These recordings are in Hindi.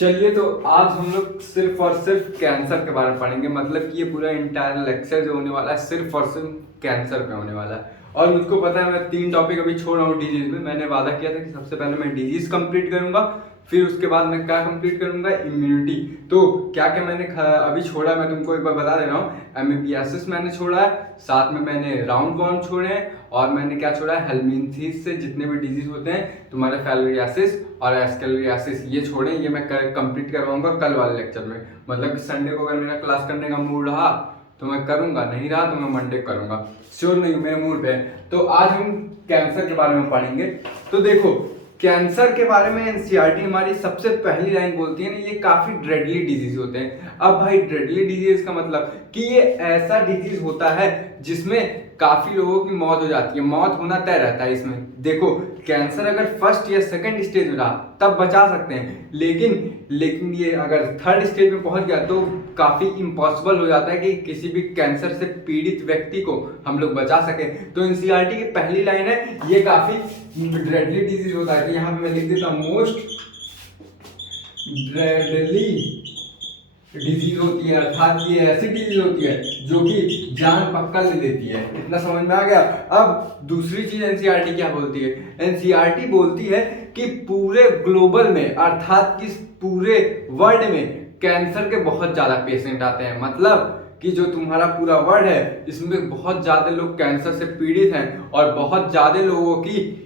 चलिए, तो आज हम लोग सिर्फ और सिर्फ कैंसर के बारे में पढ़ेंगे। मतलब कि ये पूरा इंटायर लेक्चर जो होने वाला है सिर्फ और सिर्फ कैंसर पे होने वाला है। और मुझको पता है मैं 3 टॉपिक अभी छोड़ रहा हूँ डिजीज में। मैंने वादा किया था कि सबसे पहले मैं डिजीज कंप्लीट करूंगा, फिर उसके बाद मैं क्या कंप्लीट करूंगा, इम्यूनिटी। तो क्या क्या मैंने अभी छोड़ा मैं तुमको एक बार बता दे रहा हूँ। एमबीबीएस मैंने छोड़ा है, साथ में मैंने राउंड वॉर्म छोड़े हैं, और मैंने क्या छोड़ा है, हेलमिंथेस से जितने भी डिजीज होते हैं, तुम्हारे फैलरियासिस और एस्केलेरियासिस, ये छोड़े। ये मैं कंप्लीट करवाऊंगा कल वाले लेक्चर में। मतलब कि संडे को अगर मेरा क्लास करने का मूड रहा तो मैं करूंगा, नहीं रहा तो मैं मंडे करूंगा। श्योर नहीं, मेरे मूड पे है। तो आज हम कैंसर के बारे में पढ़ेंगे। तो देखो, कैंसर के बारे में एनसीईआरटी हमारी सबसे पहली लाइन बोलती है ना, ये काफी ड्रेडली डिजीज होते हैं। अब भाई, ड्रेडली डिजीज का मतलब कि ये ऐसा डिजीज होता है जिसमें काफी लोगों की मौत हो जाती है। मौत होना तय रहता है इसमें। देखो, कैंसर अगर फर्स्ट या सेकंड स्टेज में रहा तब बचा सकते हैं, लेकिन ये अगर थर्ड स्टेज में पहुंच गया तो काफी इम्पॉसिबल हो जाता है कि किसी भी कैंसर से पीड़ित व्यक्ति को हम लोग बचा सके। तो एनसीईआरटी की पहली लाइन है, ये काफी ड्रेडली डिजीज होता है। तो यहाँ पे मैं लिख देता हूँ, मोस्ट ड्रेडली डिजीज होती है, अर्थात ये ऐसी डिजीज होती है जो कि जान पक्का ले लेती है। इतना समझ में आ गया। अब दूसरी चीज एनसीईआरटी क्या बोलती है? एनसीईआरटी बोलती है कि पूरे ग्लोबल में, अर्थात कि पूरे वर्ल्ड में कैंसर के बहुत ज्यादा पेशेंट आते हैं। मतलब कि जो तुम्हारा पूरा वर्ल्ड है इसमें बहुत ज्यादा लोग कैंसर से पीड़ित हैं, और बहुत ज्यादा लोगों की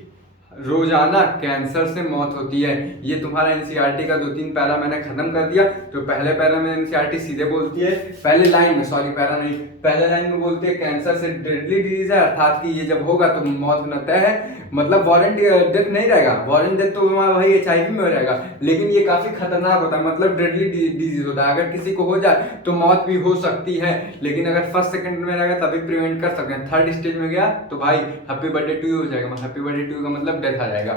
रोजाना कैंसर से मौत होती है। ये तुम्हारा एनसीईआरटी का 2-3 पैरा मैंने खत्म कर दिया। तो पहले पैरा में एनसीईआरटी सीधे बोलती है, पहले लाइन में, सॉरी पैरा नहीं, पहले लाइन में बोलती है कैंसर से डेडली डिजीज है, अर्थात कि ये जब होगा तो मौत होना तय है। मतलब वारंट डेथ नहीं रहेगा, वारंट डेथ तो भाई एचआईवी में हो रहेगा, लेकिन ये काफी खतरनाक होता है। मतलब डेडली डिजीज होता है। अगर किसी को हो जाए तो मौत भी हो सकती है, लेकिन अगर फर्स्ट सेकंड में रहेगा तभी प्रिवेंट कर सकते हैं। थर्ड स्टेज में गया तो भाई हैप्पी बर्थडे टू यू हो जाएगा। हैप्पी बर्थडे टू यू का मतलब डेथ आ जाएगा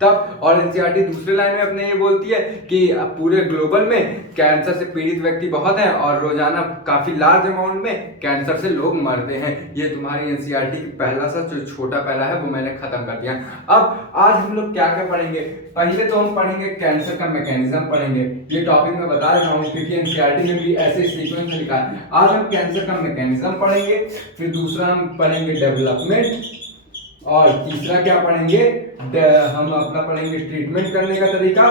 तब। और एनसीईआरटी दूसरे लाइन में अपने ये बोलती है कि पूरे ग्लोबल में कैंसर से पीड़ित व्यक्ति बहुत हैं, और रोजाना काफी लार्ज अमाउंट में कैंसर से लोग मरते हैं। ये तुम्हारी एनसीईआरटी की पहला सा जो छोटा पहला है वो मैंने खत्म कर दिया। अब आज हम लोग क्या क्या पढ़ेंगे? पहले तो हम पढ़ेंगे कैंसर का मैकेनिज्म पढ़ेंगे। ये टॉपिक मैं बता रहा हूँ क्योंकि एनसीईआरटी में भी ऐसे सीक्वेंस में लिखा है। आज हम कैंसर का मैकेनिज्म पढ़ेंगे, फिर दूसरा हम पढ़ेंगे डेवलपमेंट, और तीसरा क्या पढ़ेंगे, हम अपना पढ़ेंगे ट्रीटमेंट करने का तरीका,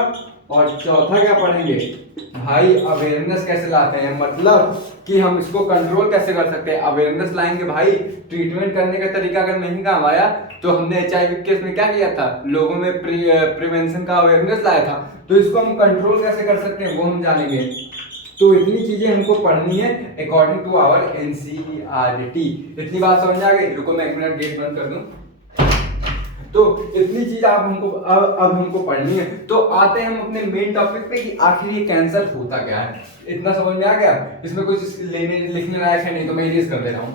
और चौथा क्या पढ़ेंगे भाई, अवेयरनेस कैसे लाते हैं। मतलब कि हम इसको कंट्रोल कैसे कर सकते हैं, अवेयरनेस लाएंगे भाई। ट्रीटमेंट करने का तरीका अगर नहीं काम आया तो हमने एचआईवी केस में क्या किया था, लोगों में प्रिवेंशन का अवेयरनेस लाया था, तो इसको हम कंट्रोल कैसे कर सकते हैं वो हम जानेंगे। तो इतनी चीजें हमको पढ़नी है अकॉर्डिंग टू आवर एनसीईआरटी। इतनी बात समझ आ गई? रुको मैं 1 मिनट गेट बंद कर दूं। तो इतनी चीज आप हमको अब हमको पढ़नी है। तो आते हैं हम अपने मेन टॉपिक पे कि आखिर ये कैंसर होता क्या है। इतना समझ में आ गया? इसमें कुछ लिखने लायक है नहीं तो मैं इरेज कर दे रहा हूँ।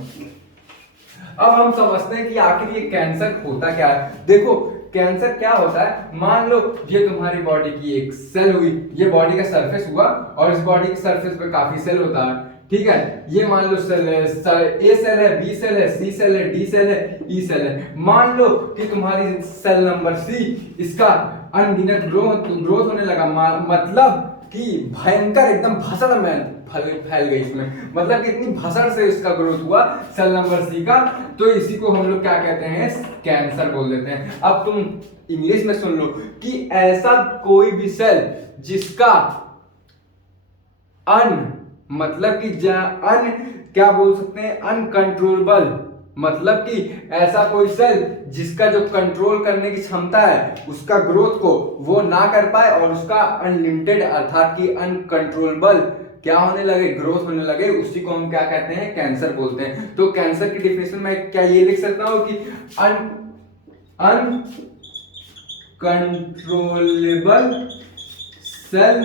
अब हम समझते हैं कि आखिर ये कैंसर होता क्या है। देखो, कैंसर क्या होता है, मान लो ये तुम्हारी बॉडी की एक सेल हुई, ये बॉडी का सरफेस हुआ, और इस बॉडी के सरफेस पे काफी सेल होता है। ठीक है, ये मान लो सेल है, ए सेल है, बी सेल है, सी सेल है, डी सेल है, ई सेल है। मान लो कि तुम्हारी सेल नंबर सी, इसका अनगिनत ग्रोथ होने लगा। मतलब कि भयंकर एकदम भसड़ में फैल गई इसमें। मतलब कि इतनी भसड़ से इसका ग्रोथ हुआ सेल नंबर सी का, तो इसी को हम लोग क्या कहते हैं, कैंसर बोल देते हैं। अब तुम इंग्लिश में सुन लो कि ऐसा कोई भी सेल जिसका मतलब कि क्या बोल सकते हैं, अनकंट्रोलेबल। मतलब कि ऐसा कोई सेल जिसका जो कंट्रोल करने की क्षमता है उसका ग्रोथ को वो ना कर पाए, और उसका अनलिमिटेड अर्थात कि अनकंट्रोलेबल क्या होने लगे, ग्रोथ होने लगे, उसी को हम क्या कहते हैं, कैंसर बोलते हैं। तो कैंसर की डिफिनेशन में क्या ये लिख सकता हूं कि अनकंट्रोलेबल सेल,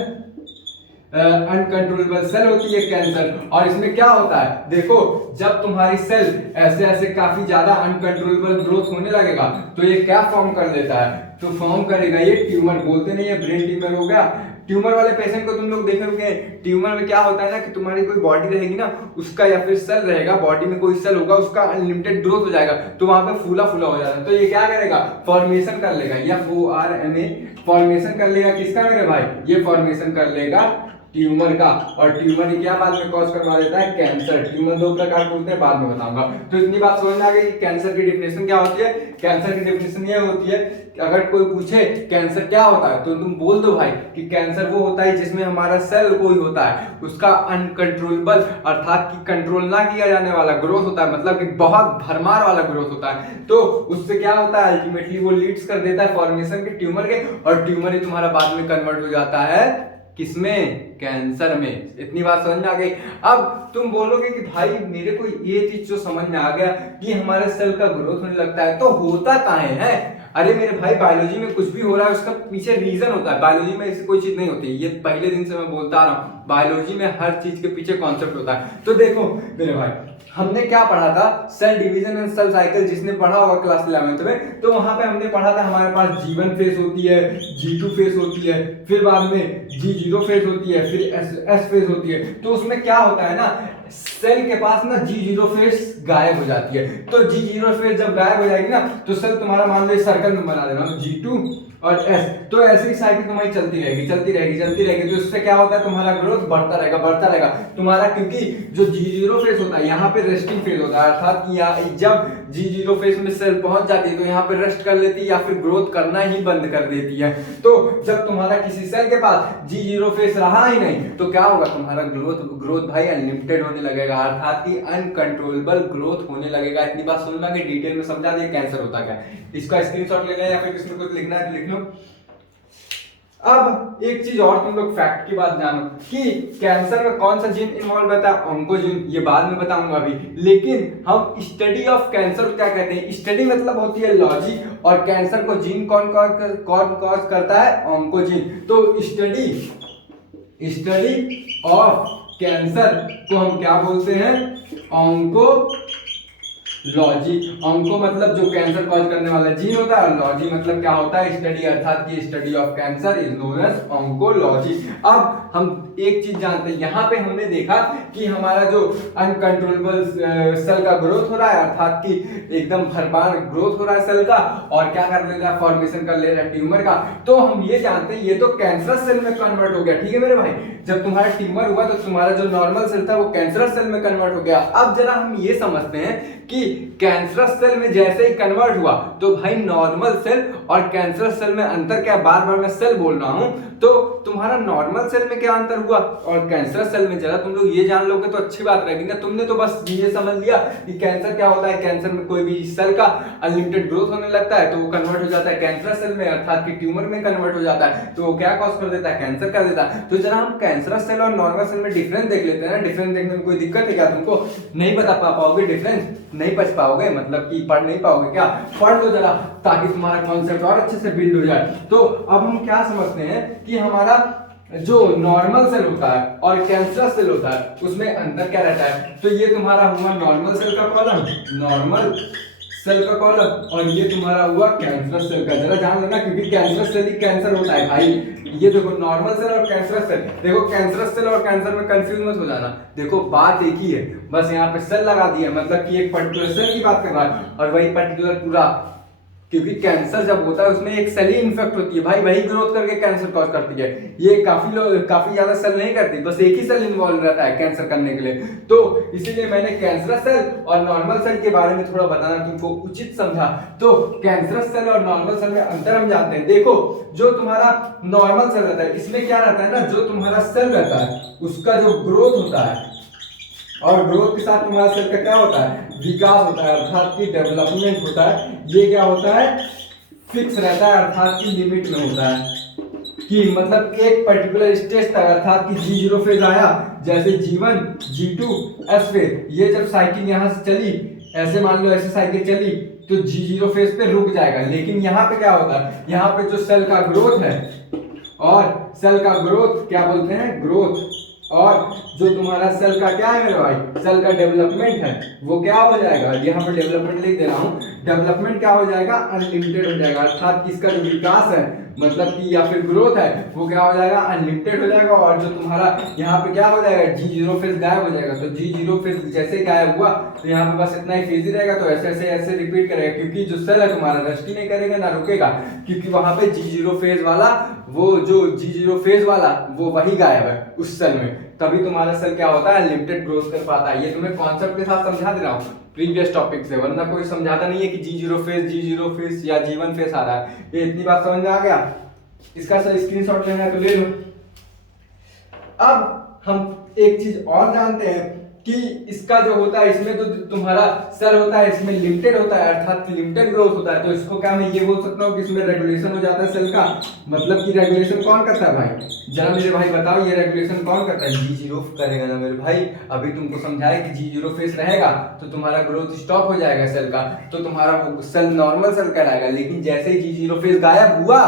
अनकंट्रोलेबल सेल होती है कैंसर। और इसमें क्या होता है, देखो, जब तुम्हारी सेल ऐसे ऐसे काफी ज्यादा अनकंट्रोलेबल ग्रोथ होने लगेगा तो ये क्या फॉर्म कर लेता है, तो फॉर्म करेगा ये ट्यूमर, बोलते नहीं है ब्रेन ट्यूमर हो गया। ट्यूमर वाले पेशेंट को तुम लोग देखे होंगे, ट्यूमर में क्या होता है ना कि तुम्हारी कोई बॉडी रहेगी ना, उसका या फिर सेल रहेगा, बॉडी में कोई सेल होगा, उसका अनलिमिटेड ग्रोथ हो जाएगा, तो वहां पे फूला फूला हो जाता है। तो ये क्या करेगा, फॉर्मेशन कर लेगा, FORMA फॉर्मेशन कर लेगा। किसका मेरे भाई, ये फॉर्मेशन कर लेगा ट्यूमर का। और ट्यूमर क्या बाद में कॉज करवा देता है, कैंसर। ट्यूमर दो प्रकार के होते हैं, बाद में बताऊंगा। तो इतनी बात समझ में आ गई कि कैंसर की डेफिनेशन क्या होती है। कैंसर की डेफिनेशन ये होती है कि अगर कोई पूछे कैंसर क्या होता है, तो तुम बोल दो भाई कि कैंसर वो होता है जिसमें हमारा सेल कोई होता है, उसका अनकंट्रोलेबल अर्थात कि कंट्रोल ना किया जाने वाला ग्रोथ होता है, मतलब कि बहुत भरमार वाला ग्रोथ होता है। तो उससे क्या होता है, अल्टीमेटली वो लीड्स कर देता है फॉर्मेशन के ट्यूमर के, और ट्यूमर ही तुम्हारा बाद में कन्वर्ट हो जाता है किसमें, कैंसर में। इतनी बात समझ में आ गई। अब तुम बोलोगे कि भाई मेरे को ये चीज जो समझ में आ गया कि हमारे सेल का ग्रोथ होने लगता है, तो होता काहे है। अरे मेरे भाई बायोलॉजी में कुछ भी हो रहा है उसका पीछे रीजन होता है, बायोलॉजी में ऐसी कोई चीज नहीं होती। ये पहले दिन से मैं बोलता रहा हूँ, बायोलॉजी में हर चीज के पीछे कॉन्सेप्ट होता है। तो देखो मेरे भाई, हमने क्या पढ़ा था, cell division and cell cycle, जिसने पढ़ा होगा क्लास 11th में, तो वहां पे हमने पढ़ा था हमारे पास G1 फेज होती है, G2 फेज होती है, फिर बाद में G0 फेज होती है, फिर S फेज होती है। तो उसमें क्या होता है ना, सेल के पास ना G0 फेज गायब हो जाती है। तो G0 फेज जब गायब हो जाएगी ना, तो सेल तुम्हारा मान लो सर्कल में बना देना G2 और S, तो ऐसी साइकिल तुम्हारी चलती रहेगी चलती रहेगी चलती रहेगी। तो इससे क्या होता है, तुम्हारा ग्रोथ बढ़ता रहेगा तुम्हारा, क्योंकि जो G0 फेज होता है यहाँ पे रेस्टिंग फेज होता है, अर्थात कि जब G0 फेज में सेल पहुंच जाती है तो यहाँ पे रेस्ट कर लेती है या फिर ग्रोथ करना ही बंद कर देती है। तो जब तुम्हारा किसी सेल के पास G0 फेज रहा ही नहीं, तो क्या होगा, तुम्हारा ग्रोथ भाई अनलिमिटेड होने लगेगा, अर्थात कि अनकंट्रोलेबल ग्रोथ होने लगेगा। इतनी बात सुनना कि डिटेल में समझा दिया कैंसर होता क्या। इसका स्क्रीनशॉट लेना है या फिर किसी कुछ लिखना है लिख लो। अब एक चीज और तुम लोग फैक्ट की बात जानो कि कैंसर में कौन सा जीन इन्वॉल्व रहता है, ऑन्कोजीन, ये बाद में बताऊंगा अभी। लेकिन हम स्टडी ऑफ कैंसर को क्या कहते हैं, स्टडी मतलब होती है लॉजी, और कैंसर को जीन कौन कॉज करता है, ऑन्कोजीन। तो स्टडी ऑफ कैंसर को हम क्या बोलते हैं, लॉजी। ऑन्को मतलब जो कैंसर कॉज करने वाला जीन होता है, और लॉजी मतलब क्या होता है, स्टडी, अर्थात की study of cancer is known as oncology. अब हम एक चीज जानते हैं, यहाँ पे हमने देखा कि हमारा जो अनकंट्रोलेबल सेल का ग्रोथ हो रहा है, अर्थात कि एकदम भरपूर ग्रोथ हो रहा है सेल का, और क्या कर ले रहा है, फॉर्मेशन कर ले रहा है ट्यूमर का। तो हम ये जानते हैं ये तो कैंसरस सेल में कन्वर्ट हो गया, ठीक है मेरे भाई। जब तुम्हारा ट्यूमर हुआ तो तुम्हारा जो नॉर्मल सेल था वो कैंसरस सेल में कन्वर्ट हो गया। अब जरा हम ये समझते हैं कि कैंसरस सेल में जैसे ही कन्वर्ट हुआ, तो भाई नॉर्मल सेल और कैंसरस सेल में अंतर क्या, बार बार मैं सेल बोल रहा हूं, तो तुम्हारा नॉर्मल सेल में क्या अंतर हुआ और कैंसरस सेल में, जरा तुम लोग ये जान लोगे तो अच्छी बात रहेगी ना। तुमने तो बस ये समझ लिया कि कैंसर क्या होता है, कैंसर में कोई भी सेल का अनलिमिटेड ग्रोथ होने लगता है तो वो कन्वर्ट हो जाता है कैंसरस सेल में, अर्थात कि ट्यूमर में कन्वर्ट हो जाता है, तो वो क्या कॉज कर देता है, कैंसर कर देता है। तो जरा हम कैंसरस सेल और नॉर्मल सेल में डिफरेंस देख लेते हैं ना। डिफरेंस देखने में कोई दिक्कत है क्या, तुमको नहीं बता पाओगे डिफरेंस, नहीं बच पाओगे, मतलब कि पढ़ नहीं पाओगे क्या, पढ़ लो जरा ताकि तुम्हारा कॉन्सेप्ट और अच्छे से बिल्ड हो जाए। तो अब हम क्या समझते हैं कि हमारा जो नॉर्मल सेल होता है और कैंसरस सेल होता है उसमें अंतर क्या रहता है। तो ये तुम्हारा हुआ नॉर्मल सेल का कॉलम, नॉर्मल सेल का कॉलम, और ये तुम्हारा हुआ कैंसरस सेल का। जरा जान लेना क्योंकि कैंसरस सेल ही कैंसर होता है भाई। ये देखो नॉर्मल सेल और कैंसरस सेल, देखो कैंसरस सेल और कैंसर में कंफ्यूज मत हो जाना। देखो बात एक ही है, बस यहाँ पे सेल लगा दिया, मतलब कि एक पर्टिकुलर सेल की बात कर रहा है और वही पर्टिकुलर पूरा, क्योंकि कैंसर जब होता है उसमें एक सेल ही इन्फेक्ट होती है भाई, वही ग्रोथ करके कैंसर कॉज करती है। ये काफी ज्यादा सेल नहीं करती, बस एक ही सेल इन्वॉल्व रहता है कैंसर करने के लिए। तो इसीलिए मैंने कैंसरस सेल और नॉर्मल सेल के बारे में थोड़ा बताना तुमको उचित समझा। तो कैंसरस सेल और नॉर्मल सेल में अंतर हम जानते हैं। देखो जो तुम्हारा नॉर्मल सेल रहता है इसमें क्या रहता है ना, जो तुम्हारा सेल रहता है उसका जो ग्रोथ होता है, और ग्रोथ के साथ तुम्हारा सेल का क्या होता है, विकास होता है, अर्थात की डेवलपमेंट होता है। ये क्या होता है, फिक्स रहता है, अर्थात की लिमिट में होता है कि मतलब एक पर्टिकुलर स्टेज तक, अर्थात कि G0 फेज आया, जैसे G1 G2 S फेज, ये जब साइकिल यहाँ से चली, ऐसे मान लो ऐसे साइकिल चली तो G0 फेज पे रुक जाएगा। लेकिन यहाँ पे क्या होता है, यहाँ पे जो सेल का ग्रोथ है, और सेल का ग्रोथ क्या बोलते हैं, ग्रोथ और जो तुम्हारा सेल का क्या है मेरे भाई, सेल का डेवलपमेंट है वो क्या हो जाएगा, यहाँ पर डेवलपमेंट लिख दे रहा हूँ, डेवलपमेंट क्या हो जाएगा, अनलिमिटेड हो जाएगा। अर्थात किसका जो विकास है मतलब कि या फिर ग्रोथ है वो क्या हो जाएगा, अनलिमिटेड हो जाएगा। और जो तुम्हारा यहाँ पे क्या हो जाएगा, G0 फेज गायब हो जाएगा। तो G0 फेज जैसे गायब हुआ तो यहाँ पे बस इतना ही फेज ही रहेगा। तो ऐसे ऐसे ऐसे रिपीट करेगा, क्योंकि जो सेल है तुम्हारा रेस्ट ही नहीं करेगा ना रुकेगा, क्योंकि वहां पे G0 फेज वाला वो जो G0 फेज वाला वो वही गायब है उस सेल में, तभी तुम्हारा सेल क्या होता है, अनलिमिटेड ग्रोथ कर पाता है। ये तुम्हें कॉन्सेप्ट के साथ समझा दे रहा हूँ प्रीवियस टॉपिक से, वरना कोई समझाता नहीं है कि G0 फेज या G1 फेज आ रहा है। ये इतनी बात समझ में आ गया, इसका सर स्क्रीनशॉट लेना है तो ले लो। अब हम एक चीज और जानते हैं कि इसका जो होता है, इसमें जो तुम्हारा सेल होता है इसमें लिमिटेड होता है, अर्थात लिमिटेड ग्रोथ होता है। तो इसको क्या मैं ये बोल सकता हूँ कि इसमें रेगुलेशन हो जाता है सेल का। मतलब कि रेगुलेशन कौन करता है भाई, जरा मेरे भाई बताओ, ये रेगुलेशन कौन करता है, G0 करेगा ना मेरे भाई। अभी तुमको समझाया कि G0 फेज रहेगा तो तुम्हारा ग्रोथ स्टॉप हो जाएगा सेल का, तो तुम्हारा सेल नॉर्मल सेल कहलाएगा। लेकिन जैसे ही G0 फेज गायब हुआ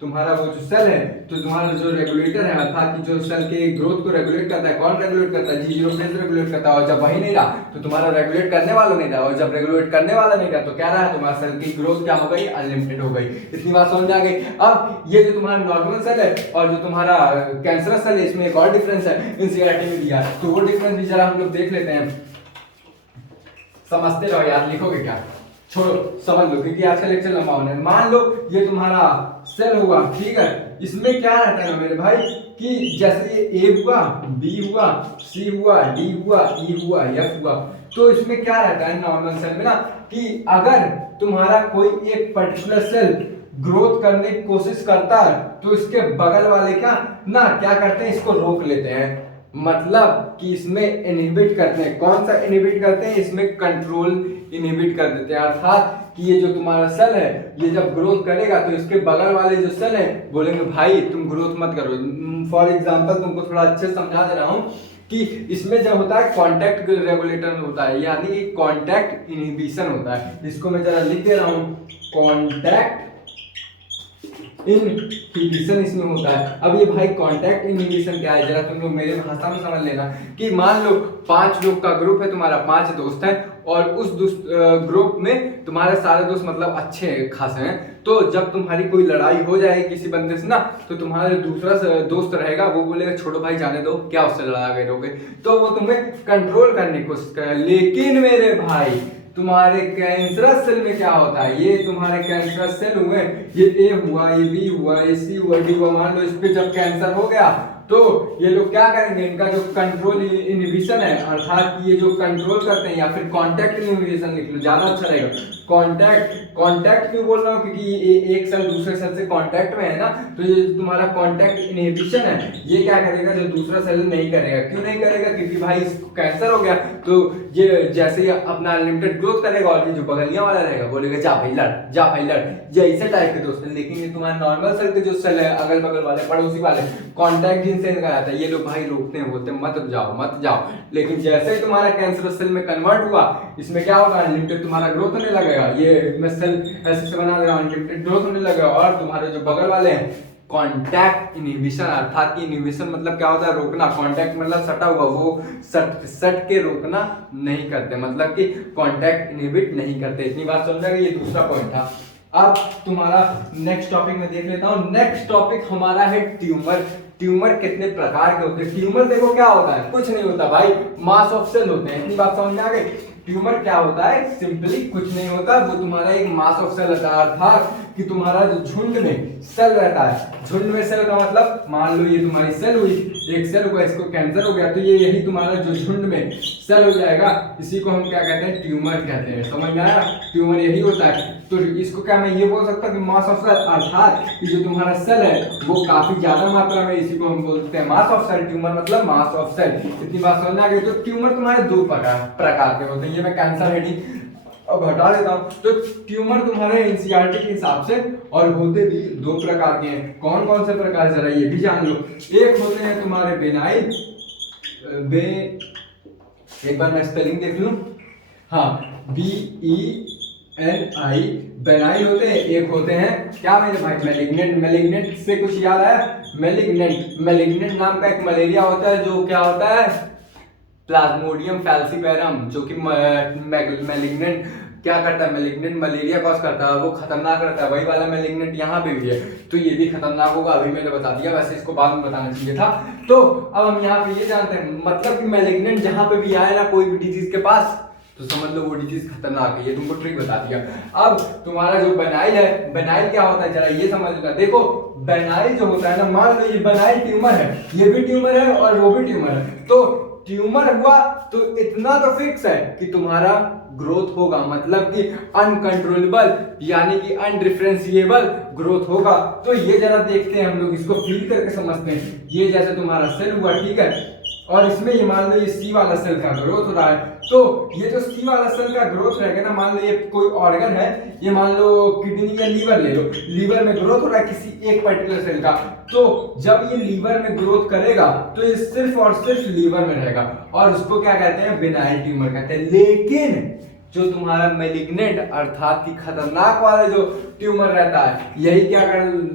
तुम्हारा वो जो सेल है, तो तुम्हारा जो रेगुलेटर है अर्थात कि जो सेल के ग्रोथ को रेगुलेट करता है, कौन रेगुलेट करता है, G0 फेज रेगुलेट करता है। और जब वही नहीं रहा तो तुम्हारा रेगुलेट करने वाला नहीं रहा, और जब रेगुलेट करने वाला नहीं रहा तो क्या रहा, तुम्हारा सेल की ग्रोथ क्या हो गई, अनलिमिटेड हो गई। इतनी बात समझ आ गई। अब ये जो तुम्हारा नॉर्मल सेल है और जो तुम्हारा कैंसरस सेल है, इसमें एक और डिफरेंस है एनसीईआरटी में दिया, तो वो डिफरेंस भी जरा हम लोग देख लेते हैं। समझते रहो यार, लिखोगे क्या, छोड़ो समझ लो, क्योंकि आज का लेक्चर लंबा होने। मान लो ये तुम्हारा सेल हुआ, ठीक है, इसमें क्या रहता है ना मेरे भाई कि जैसे ये A हुआ, B हुआ, C हुआ, D हुआ, E हुआ, F हुआ, तो इसमें क्या रहता है नॉर्मल सेल में ना कि अगर तुम्हारा कोई एक पर्टिकुलर सेल ग्रोथ करने की कोशिश करता है तो इसके बगल वाले क्या करते हैं, इसको रोक लेते हैं। मतलब कि इसमें इनहिबिट करते हैं। कौन सा इनहिबिट करते हैं, इसमें कंट्रोल इनहिबिट कर देते हैं। अर्थात कि ये जो तुम्हारा सेल है ये जब ग्रोथ करेगा तो इसके बगल वाले जो सेल है बोलेंगे भाई तुम ग्रोथ मत करो। फॉर एग्जांपल तुमको थोड़ा अच्छे से समझा दे रहा हूँ कि इसमें जब होता है कॉन्टैक्ट रेगुलेटर होता है, यानी कि कॉन्टैक्ट इनहिबिशन होता है। इसको मैं जरा लिख दे रहा हूँ, कॉन्टैक्ट इनहिबिशन इसमें होता है। अब ये भाई कॉन्टैक्ट इनहिबिशन क्या है, जरा तुम लोग मेरे भाषा में समझ लेना कि मान लो 5 लोग का ग्रुप है, तुम्हारा 5 दोस्त हैं और उस ग्रुप में तुम्हारे सारे दोस्त मतलब अच्छे खासे हैं। तो जब तुम्हारी कोई लड़ाई हो जाए किसी बंदे से ना, तो तुम्हारा दूसरा दोस्त रहेगा वो बोलेगा छोड़ो भाई जाने दो, क्या उससे लड़ा करोगे, तो वो तुम्हें कंट्रोल करने की कोशिश करेगा। लेकिन मेरे भाई तुम्हारे कैंसरस सेल में क्या होता है, ये तुम्हारे कैंसरस सेल हुए, ये A हुआ, ये B हुआ, ये C हुआ, D हुआ, मान लो इस पे जब कैंसर हो गया तो ये लोग क्या करेंगे, इनका जो कंट्रोल इनहिबिशन है अर्थात ये जो कंट्रोल करते हैं, या फिर कांटेक्ट इनहिबिशन लिख लो ज्यादा अच्छा रहेगा। कांटेक्ट क्यों बोल रहा हूँ, क्योंकि ये एक सेल दूसरे सेल से कांटेक्ट में है ना, तो ये तुम्हारा कांटेक्ट इनहिबिशन है, ये क्या करेगा जो दूसरा सेल नहीं करेगा। क्यों नहीं करेगा, क्योंकि भाई इसको कैंसर हो गया तो ये जैसे ही अपना अनलिमिटेड ग्रोथ करेगा और ये जो बगलिया वाला रहेगा बोलेगा जा भाई लड़, जा भाई लड़, ये ऐसे टाइप के दोस्त हैं। लेकिन ये तुम्हारा नॉर्मल सेल के जो सेल है अगल बगल वाले पड़ोसी वाले कांटेक्ट जिनसे आता है, ये लोग भाई रोकते हैं, बोलते हैं मत जाओ। लेकिन जैसे ही तुम्हारा कैंसरस सेल में कन्वर्ट हुआ, इसमें क्या होगा, अनलिमिटेड तुम्हारा ग्रोथ होने लगेगा। ये मैं सेल ऐसे से बना दे रहा हूं, अनलिमिटेड ग्रोथ होने लगेगा। और तुम्हारे जो बगल वाले हैं कॉन्टैक्ट इनहिबिशन, अर्थात कि इनहिबिशन मतलब क्या होता है, रोकना। कॉन्टैक्ट मतलब सटा हुआ, वो सट के रोकना नहीं करते, मतलब कि कॉन्टैक्ट इनहिबिट नहीं करते। इतनी बात समझा गई, ये दूसरा पॉइंट था। अब तुम्हारा नेक्स्ट टॉपिक में देख लेता हूं। नेक्स्ट टॉपिक हमारा है ट्यूमर। ट्यूमर कितने प्रकार के होते हैं। ट्यूमर देखो क्या होता है, कुछ नहीं होता भाई, मास ऑफ सेल होते हैं। इतनी बात समझ में आ गई। ट्यूमर क्या होता है, सिंपली कुछ नहीं होता, वो तुम्हारा एक मास ऑफ सेल रहता है, अर्थात कि तुम्हारा जो झुंड में सेल रहता है। झुंड में सेल का मतलब मान लो ये तुम्हारी सेल हुई, एक सेल हुआ, इसको कैंसर हो गया, तो ये यही तुम्हारा जो झुंड में सेल हो जाएगा, इसी को हम क्या कहते हैं, ट्यूमर कहते हैं। समझ में आया, ट्यूमर यही होता है। तो इसको क्या मैं ये बोल सकता हूँ कि मास ऑफ सेल, अर्थात कि जो तुम्हारा सेल है वो काफी ज्यादा मात्रा में, इसी को हम बोलते हैं मास ऑफ सेल। ट्यूमर मतलब मास ऑफ सेल। इतनी बात समझ में आ गई। तो ट्यूमर तुम्हारे 2 प्रकार के होते हैं। ये मैं कैंसर हेडिंग अब हटा देता हूं। तो ट्यूमर तुम्हारे एनसीईआरटी के हिसाब से और होते भी 2 प्रकार के हैं। कौन कौन से प्रकार, जरा ये भी जान लो। एक होते हैं तुम्हारे बेनाइन, एक बार मैं स्पेलिंग देख लूं, हाँ, BENI, बेनाइन होते हैं। एक होते हैं क्या मेरे भाई, मैलिग्नेंट। मैलिग्नेंट से कुछ याद आया, मैलिग्नेंट। मैलिग्नेंट नाम का एक मलेरिया होता है जो क्या होता है, प्लाज्मोडियम फैल्सीपेरम, जो कि मैलिग्नेंट क्या करता है, मैलिग्नेंट मलेरिया कॉज करता है, वो खतरनाक रहता है। वही वाला मैलिग्नेंट यहाँ पे भी है, तो ये भी खतरनाक होगा। अभी मैंने बता दिया, वैसे इसको बाद में बताना चाहिए था। तो अब हम यहाँ पे ये जानते हैं, मतलब कि मैलिग्नेंट जहाँ पे भी आए ना कोई भी डिजीज के पास, तो समझ लो वो डिजीज खतरनाक है। ये तुमको ट्रिक बता दिया। अब तुम्हारा जो बेनाइल है, बेनाइल क्या होता है जरा ये समझ लो। देखो बेनाइल जो होता है ना, मान लो ये बेनाइल ट्यूमर है, ये भी ट्यूमर है और वो भी ट्यूमर है। तो ट्यूमर हुआ तो इतना तो फिक्स है कि तुम्हारा ग्रोथ होगा, मतलब कि अनकंट्रोलेबल यानी कि अनडिफरेंशिएबल ग्रोथ होगा। तो ये जरा देखते हैं हम लोग, इसको फील करके समझते हैं। ये जैसे तुम्हारा सेल हुआ, ठीक है, और इसमें ये मान लो ये सी वाला सेल का ग्रोथ हो रहा है। तो ये जो सी वाला सेल का ग्रोथ रहेगा ना, मान लो ये कोई ऑर्गन है, ये मान लो किडनी या लीवर ले लो, लीवर में ग्रोथ हो रहा है किसी एक पर्टिकुलर सेल का। तो जब ये लीवर में ग्रोथ करेगा तो ये सिर्फ और सिर्फ लीवर में रहेगा, और उसको क्या कहते हैं, बेनाइल ट्यूमर कहते हैं। लेकिन जो तुम्हारा मैलिग्नेंट अर्थात कि खतरनाक वाला जो ट्यूमर रहता है, यही क्या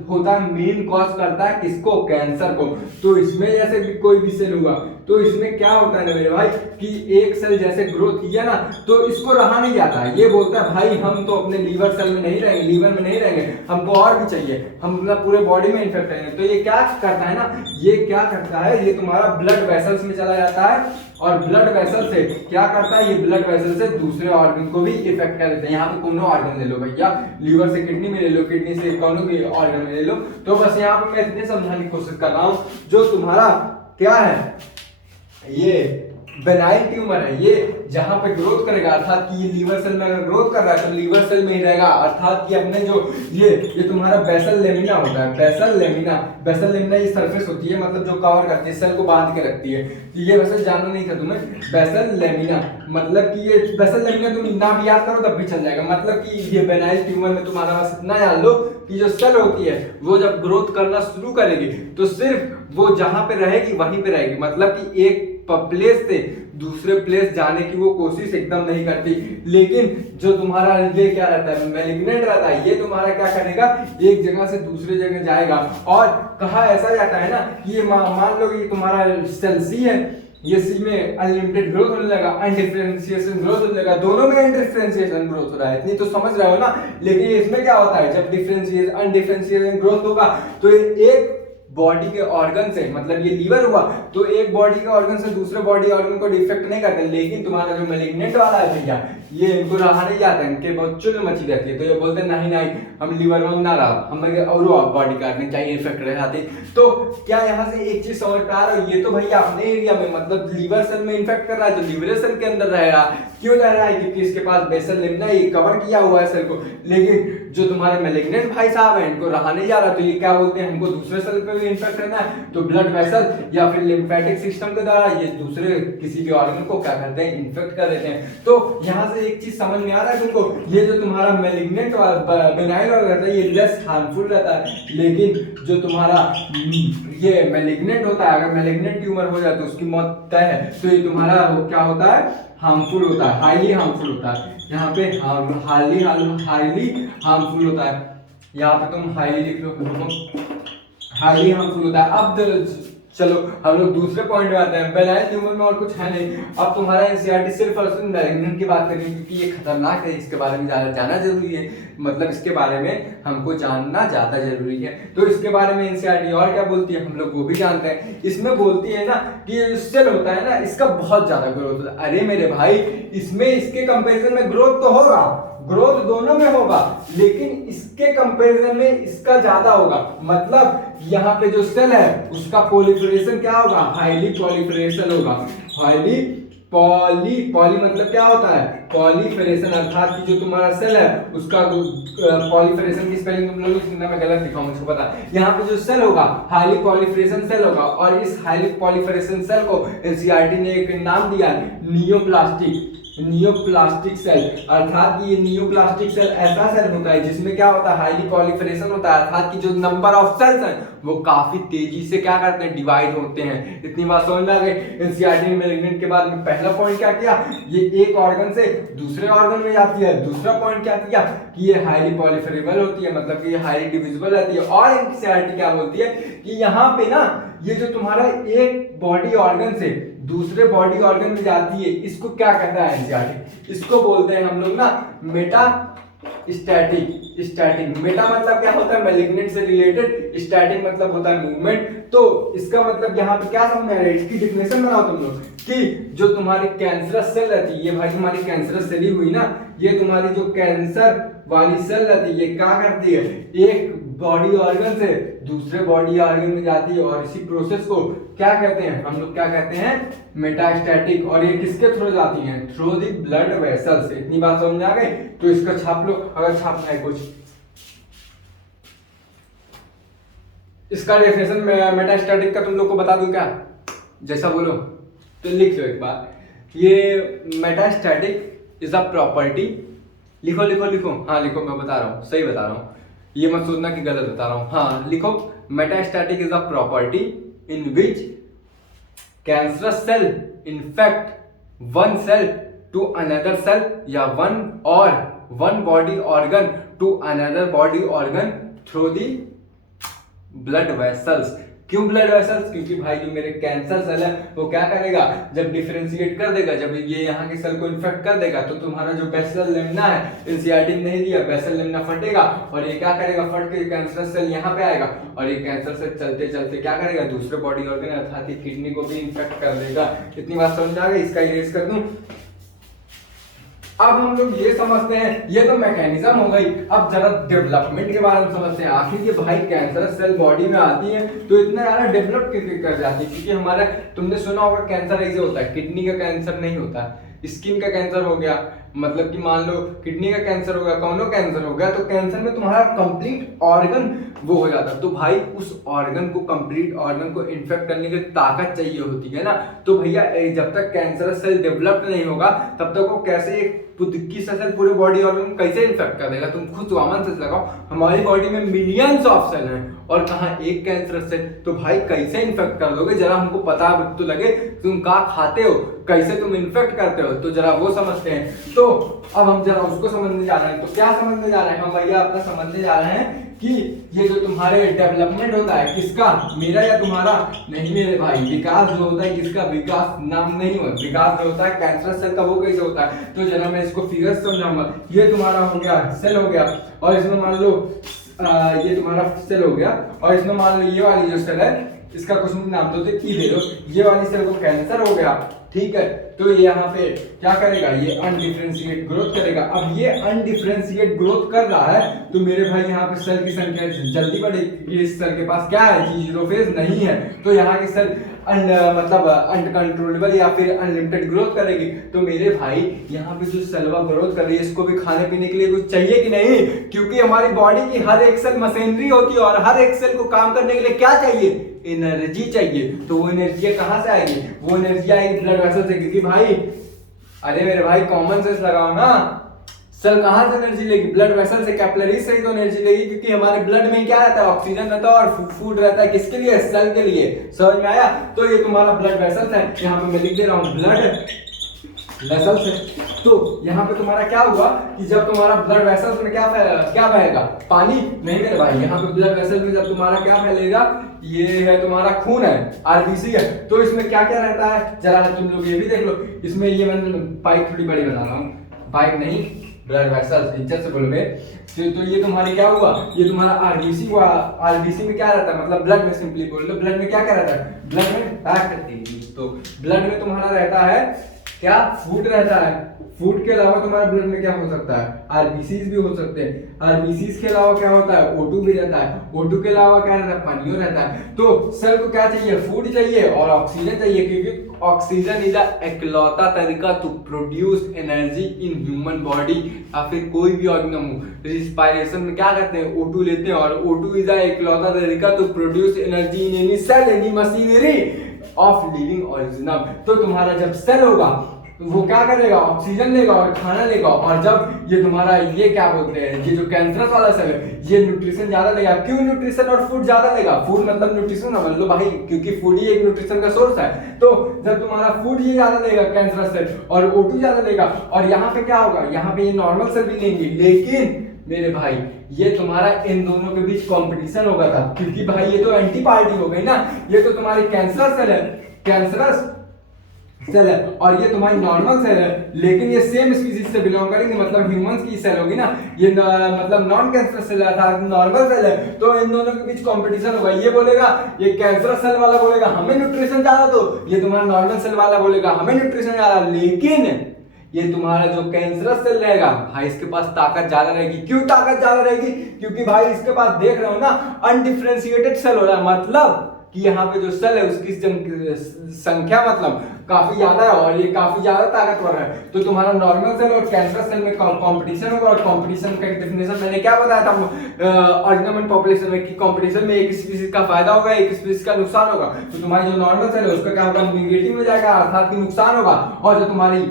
होता है, मेन कॉज करता है किसको, कैंसर को। तो इसमें जैसे भी कोई भी सेल हुआ तो इसमें क्या होता है ना मेरे भाई, कि एक सेल जैसे ग्रोथ किया ना, तो इसको रहा नहीं जाता है। ये बोलता है भाई हम तो अपने लीवर सेल में नहीं रहेंगे, लीवर में नहीं रहेंगे, हमको और भी चाहिए, हम मतलब पूरे बॉडी में इन्फेक्ट करेंगे। तो ये क्या करता है ना, ये क्या करता है, ये तुम्हारा ब्लड वेसल्स में चला जाता है, और ब्लड वेसल से क्या करता है, ये ब्लड वेसल से दूसरे ऑर्गन को भी इफेक्ट कर देते हैं। यहाँ पे कोनो ऑर्गन ले लो भैया, लीवर से किडनी में ले लो, किडनी से कोनो भी ऑर्गन में ले लो। तो बस यहाँ पे मैं इतने समझाने की कोशिश कर रहा हूँ, जो तुम्हारा क्या है, ये बेनाइल ट्यूमर है, ये जहां पे ग्रोथ करेगा, अर्थात कि ये लीवर सेल में अगर ग्रोथ कर रहा है तो लीवर सेल में ही रहेगा, अर्थात कि अपने जो ये तुम्हारा बेसल लेमिना होता है, बेसल लेमिना, बेसल लेमिना ये सरफेस होती है, मतलब जो कवर करती है, सेल को बांध के रखती है। ये वैसे जानना नहीं था तुम्हें, बेसल लेमिना मतलब कि ये बेसल लेमिना तुम ना भी याद करो तब भी चल जाएगा। मतलब कि ये बेनाइल ट्यूमर में तुम्हारा बस इतना जान लो कि जो सेल होती है वो जब ग्रोथ करना शुरू करेगी तो सिर्फ वो जहां पे रहेगी वहीं पे रहेगी, मतलब कि एक प्लेस से दूसरे प्लेस जाने की वो कोशिश एकदम नहीं करती। लेकिन जो तुम्हारा ये क्या रहता है, मैलिग्नेंट रहता है, ये तुम्हारा क्या करेगा, एक जगह से दूसरे जगह जाएगा। और कहा ऐसा जाता है ना कि ये मान लो ये तुम्हारा सेल सी है, ये सी में अनलिमिटेड ग्रोथ होने लगा, अनडिफरेंशिएशन ग्रोथ होने लगा, दोनों में अनडिफरेंशिएशन ग्रोथ हो रहा है, इतनी तो समझ रहे हो ना। लेकिन इसमें क्या होता है, जब डिफरेंशिएशन अनडिफरेंशिएशन ग्रोथ होगा तो एक बॉडी के ऑर्गन से, मतलब ये लीवर हुआ तो एक बॉडी के ऑर्गन से दूसरे बॉडी ऑर्गन को डिफेक्ट नहीं करते। लेकिन तुम्हारा जो मैलिग्नेंट वाला है भैया, ये इनको रहा नहीं जाता, इनके बहुत चुल मची रहती है। तो ये बोलते हैं नहीं नहीं, हम लीवर में ना रहा, हमें और बॉडी का ऑर्गन चाहिए, इफेक्ट रह जाते। तो क्या यहाँ से एक चीज समझ पा रहे हो, ये तो भैया अपने एरिया में मतलब लीवर सेल में इन्फेक्ट कर रहा है, तो लीवर सेल के अंदर रहेगा। क्यों रह रहा है, क्योंकि इसके पास बेसल लेमिना ये कवर किया हुआ है सेल को। लेकिन जो तुम्हारे मैलिग्नेंट भाई साहब हैं, इनको रहा नहीं जा रहा, तो ये क्या बोलते हैं, हमको दूसरे सेल पे भी इन्फेक्ट करना है, तो ब्लड वेसल या फिर लिम्फेटिक सिस्टम के द्वारा ये दूसरे किसी भी ऑर्गन को क्या करते हैं, इन्फेक्ट कर देते हैं। तो यहाँ से एक चीज समझ में आ रहा है तुमको, ये जो तुम्हारा मैलिग्नेंट वाला बेनाइल वाला रहता है ये लेस हार्मफुल रहता है। लेकिन जो तुम्हारा ये मैलिग्नेंट होता है, अगर मैलिग्नेंट ट्यूमर हो जाए तो उसकी मौत तय है। तो ये तुम्हारा क्या होता है, हार्मफुल होता है, हाईली हार्मफुल होता है। यहाँ पे हाईली हार्मफुल होता है, यहाँ पे तुम हाईली लिख लो, हाईली हार्मफुल होता है। अब चलो हम लोग दूसरे पॉइंट में आते हैं, बेनाइल ट्यूमर में और कुछ है नहीं। अब तुम्हारा एनसीईआरटी सिर्फ और सिर्फ मैलिग्नेंट की बात करेंगे, क्योंकि ये खतरनाक है, इसके बारे में ज्यादा जाना जरूरी है, मतलब इसके बारे में हमको जानना ज्यादा जरूरी है। तो इसके बारे में एनसीईआरटी और क्या बोलती है हम लोग वो भी जानते हैं। इसमें बोलती है ना कि ये सेल होता है ना, इसका बहुत ज्यादा ग्रोथ होता है। अरे मेरे भाई, इसमें इसके कंपेरिजन में ग्रोथ तो होगा, ग्रोथ दोनों में होगा, लेकिन इसके कंपैरिजन में इसका ज्यादा होगा। मतलब यहाँ पे जो सेल है उसका प्रोलिफरेशन क्या होगा, हाईली प्रोलिफरेशन होगा। हाईली पॉली मतलब क्या होता है, पॉलीफरेशन, अर्थात कि जो तुम्हारा सेल है उसका पॉलीफरेशन की स्पेलिंग तुम लोग सुनने में गलत लिखा, मुझको पता है। यहाँ पे जो सेल होगा हाईली पॉलीफरेशन सेल होगा, और इस हाईली पॉलीफरेशन सेल को एनसीईआरटी ने एक नाम दिया है नियोप्लास्टिक। नियोप्लास्टिक सेल, अर्थात ये नियोप्लास्टिक सेल ऐसा सेल होता है जिसमें क्या होता है, हाईली पॉलीफरेशन होता है, अर्थात कि जो नंबर ऑफ सेल्स हैं वो काफी तेजी से क्या करते हैं, डिवाइड होते हैं। इतनी बात समझ में आ गई। एनसीईआरटी में मैलिग्नेंट के बाद में पहला पॉइंट क्या किया, ये एक ऑर्गन से दूसरे ऑर्गन में जाती है। दूसरा पॉइंट क्या किया कि ये हाईली पॉलीफरेबल होती है, मतलब कि ये हाईली डिविजिबल रहती है। और एनसीईआरटी क्या बोलती है कि यहाँ पे ना ये जो तुम्हारा एक बॉडी ऑर्गन से दूसरे बॉडी ऑर्गन में जाती है, इसको क्या कहता है एनसीईआरटी, इसको बोलते हैं हम लोग ना मेटा स्टैटिक। मेटा मतलब क्या होता है, मैलिग्नेंट से रिलेटेड, स्टैटिक मतलब होता है मूवमेंट। तो इसका मतलब यहाँ पे क्या समझ में आ रहा है, इसकी डिफिनेशन बनाओ तुम लोग कि जो तुम्हारी कैंसरस सेल रहती है, ये भाई तुम्हारी कैंसरस सेल ही हुई ना, ये तुम्हारी जो कैंसर वाली सेल रहती है ये क्या करती है, एक बॉडी ऑर्गन से दूसरे बॉडी ऑर्गन में जाती है और इसी प्रोसेस को क्या कहते हैं हम लोग, क्या कहते हैं, मेटास्टैटिक। और ये किसके थ्रू जाती हैं, थ्रू दी ब्लड वेसल्स। इतनी बात समझ में आ गई। तो इसका छाप लो अगर छापना है कुछ। इसका डेफिनेशन मेटास्टैटिक का तुम लोग को बता दूं क्या, जैसा बोलो तो लिख लो एक बार। ये मेटास्टैटिक इज अ प्रॉपर्टी, लिखो लिखो लिखो, हाँ लिखो, मैं बता रहा हूँ, सही बता रहा हूँ, ये मत सोचना कि गलत बता रहा हूँ। हाँ लिखो, metastatic is a property in which cancerous cell infect one cell to another cell या one body organ to another body organ through the blood vessels. क्यों ब्लड वेसल्स, क्योंकि भाई जो मेरे कैंसर सेल है वो क्या करेगा, जब डिफरेंशिएट कर देगा, जब ये यहाँ के सेल को इन्फेक्ट कर देगा तो तुम्हारा जो बेसल लेमिना है, एनसीईआरटी ने नहीं दिया, बेसल लेमिना फटेगा और ये क्या करेगा, फट के कैंसर सेल यहाँ पे आएगा और ये कैंसर सेल चलते चलते क्या करेगा, दूसरे बॉडी ऑर्गन अर्थात किडनी को भी इन्फेक्ट कर देगा। इतनी बात समझ आ गई। इसका इरेज कर दूं। अब हम लोग ये समझते हैं, ये तो मैकेनिज्म हो गई। अब जरा डेवलपमेंट के बारे में समझते हैं। आखिर ये भाई कैंसर सेल बॉडी में आती है तो इतना ज्यादा डेवलप कैसे कर जाती है, क्योंकि हमारा तुमने सुना होगा कैंसर ऐसे होता है, किडनी का कैंसर नहीं होता, स्किन का कैंसर हो गया, मतलब कि मान लो किडनी का कैंसर हो गया, कौनो कैंसर हो गया, तो कैंसर में तुम्हारा कंप्लीट ऑर्गन वो हो जाता है। तो भाई उस ऑर्गन को, कंप्लीट ऑर्गन को इन्फेक्ट करने की ताकत चाहिए होती है ना। तो भैया जब तक कैंसर सेल डेवलप्ड नहीं होगा तब तक वो कैसे एक पुदकी सेल पूरे बॉडी ऑर्गन को कैसे इन्फेक्ट कर देगा। तुम खुद वामन से लगाओ, हमारी बॉडी में मिलियंस ऑफ सेल हैं और कहाँ एक कैंसर सेल, तो भाई कैसे इन्फेक्ट कर दोगे, जरा हमको पता तो लगे, तुम क्या खाते हो, कैसे तुम इन्फेक्ट करते हो, तो जरा वो समझते हैं। तो अब हम जरा उसको समझने जा रहे हैं। तो क्या समझने जा रहे हैं हम भैया, अपना समझने जा रहे हैं कि ये जो तुम्हारे डेवलपमेंट होता है, किसका, मेरा या तुम्हारा, नहीं मेरे भाई, विकास जो होता है किसका, विकास नाम नहीं होता, विकास जो होता है कैंसर सेल का, वो कैसे होता है। तो जरा मैं इसको फिगर समझाऊंगा। ये तुम्हारा हो गया सेल हो गया और इसमें मान लो ये तुम्हारा सेल हो गया और इसमें मान लो ये वाली जो सेल है इसका कुछ नाम तो की दे दो, ये वाली सेल को कैंसर हो गया, ठीक है। तो ये यहाँ पे क्या करेगा, ये अनडिफरेंशिएट ग्रोथ करेगा। अब ये अनडिफरेंशिएट ग्रोथ कर रहा है तो मेरे भाई यहाँ पे सेल की संख्या जल्दी बढ़ेगी। इस सेल के पास क्या है, जीरो फेज नहीं है, तो यहाँ की सेल मतलब अनकंट्रोलेबल या फिर अनलिमिटेड ग्रोथ करेगी। तो मेरे भाई यहाँ पे जो सेलवा ग्रोथ कर रही है इसको भी खाने पीने के लिए कुछ चाहिए कि नहीं, क्योंकि हमारी बॉडी की हर एक सेल मशीनरी होती है और हर एक सेल को काम करने के लिए क्या चाहिए, एनर्जी चाहिए। तो वो एनर्जी कहाँ से आएगी, वो एनर्जी आएगी ब्लड वेसल से, क्योंकि भाई अरे मेरे भाई कॉमन सेंस लगाओ ना, सेल कहाँ से एनर्जी लेगी, ब्लड वेसल से, कैपिलरीज से ही तो एनर्जी लेगी, क्योंकि हमारे ब्लड में क्या रहता है, ऑक्सीजन रहता है और फूड रहता है, किसके लिए, सेल के लिए। समझ में आया। तो ये तुम्हारा ब्लड वेसल है, यहाँ पे मैं लिख दे रहा हूँ ब्लड वेसल से। तो यहाँ पे तुम्हारा क्या हुआ कि जब तुम्हारा ब्लड वेसल्स में क्या बहेगा, पानी नहीं मेरे भाई, यहाँ पे ब्लड वेसल में जब तुम्हारा क्या फैलेगा, ये है तुम्हारा खून है, आरबीसी है। तो इसमें क्या क्या रहता है, जरा तुम लोग ये भी देख लो। इसमें ये मैं पाइप थोड़ी बड़ी बना रहा हूँ, पाइप नहीं ब्लड वेसल्स, इज्जत से बोलोगे। तो ये तुम्हारे क्या हुआ, ये तुम्हारा आरबीसी हुआ। आरबीसी में क्या रहता है, मतलब ब्लड में, सिंपली बोल लो ब्लड में क्या क्या रहता है, ब्लड में तो ब्लड में तुम्हारा रहता है क्या, फूड रहता है। फूड के अलावा तुम्हारा ब्लड में क्या हो सकता है, आरबीसीज भी हो सकते हैं। आरबीसीज के अलावा क्या होता है, O2 भी रहता है। O2 के अलावा क्या रहता है, पानियो रहता है। तो सेल को क्या चाहिए, फूड चाहिए और ऑक्सीजन चाहिए, क्योंकि ऑक्सीजन इज इकलौता तरीका to produce energy in human body या फिर कोई भी ऑर्गेनिज्म हो। रिस्पायरेशन में क्या करते हैं, O2 लेते हैं और O2 इज इकलौता तरीका to produce energy in any cell, any machinery of living organism. तो तुम्हारा जब सेल होगा वो क्या करेगा, ऑक्सीजन लेगा और खाना लेगा, और जब ये तुम्हारा ये क्या बोलते हैं, ये जो कैंसरस वाला सेल है ये न्यूट्रिशन ज्यादा लेगा। क्यों न्यूट्रिशन और फूड ज्यादा लेगा? फूड मतलब न्यूट्रिशन समझ लो भाई, क्योंकि फूड ही एक न्यूट्रिशन का सोर्स है। तो जब तुम्हारा फूड ये ज्यादा लेगा कैंसरस सेल, और O2 ज्यादा लेगा, और यहाँ पे क्या होगा, यहाँ पे ये नॉर्मल सेल भी लेंगे, लेकिन मेरे भाई ये तुम्हारा इन दोनों के बीच कंपटीशन होगा था, क्योंकि भाई ये तो एंटी पार्टी हो गई ना, ये तो तुम्हारी कैंसरस सेल है, कैंसरस सेल है, और ये तुम्हारी नॉर्मल सेल है, लेकिन ये सेम स्पीसीज से बिलोंग करेंगे, मतलब ह्यूमंस की सेल होगी ना, ये मतलब नॉन कैंसरस सेल है, नॉर्मल सेल है, तो इन दोनों के बीच कंपटीशन होगा। ये बोलेगा, ये कैंसरस सेल वाला बोलेगा हमें न्यूट्रिशन ज्यादा दो, ये तुम्हारा नॉर्मल सेल वाला बोलेगा हमें न्यूट्रिशन ज्यादा, लेकिन ये तुम्हारा जो कैंसरस सेल रहेगा भाई इसके पास ताकत ज्यादा रहेगी। क्यों ताकत ज्यादा रहेगी? क्योंकि भाई इसके पास देख रहे हो ना अनडिफरेंशिएटेड सेल हो रहा है, मतलब कि यहाँ पे जो सेल है उसकी संख्या मतलब काफी ज्यादा है, और ये काफी ज्यादा ताकतवर है। तो तुम्हारा नॉर्मल सेल और कैंसरस सेल में कंपटीशन होगा, और कंपटीशन का एक डेफिनेशन मैंने क्या बताया था ऑर्गेनिक पॉपुलेशन में, कि कंपटीशन में एक स्पीसीज का फायदा होगा, एक स्पीसीज का नुकसान होगा। तो तुम्हारी जो नॉर्मल सेल है उसका क्या होगा, निगेटिव में जाएगा, अर्थात कि नुकसान होगा, और जो तुम्हारी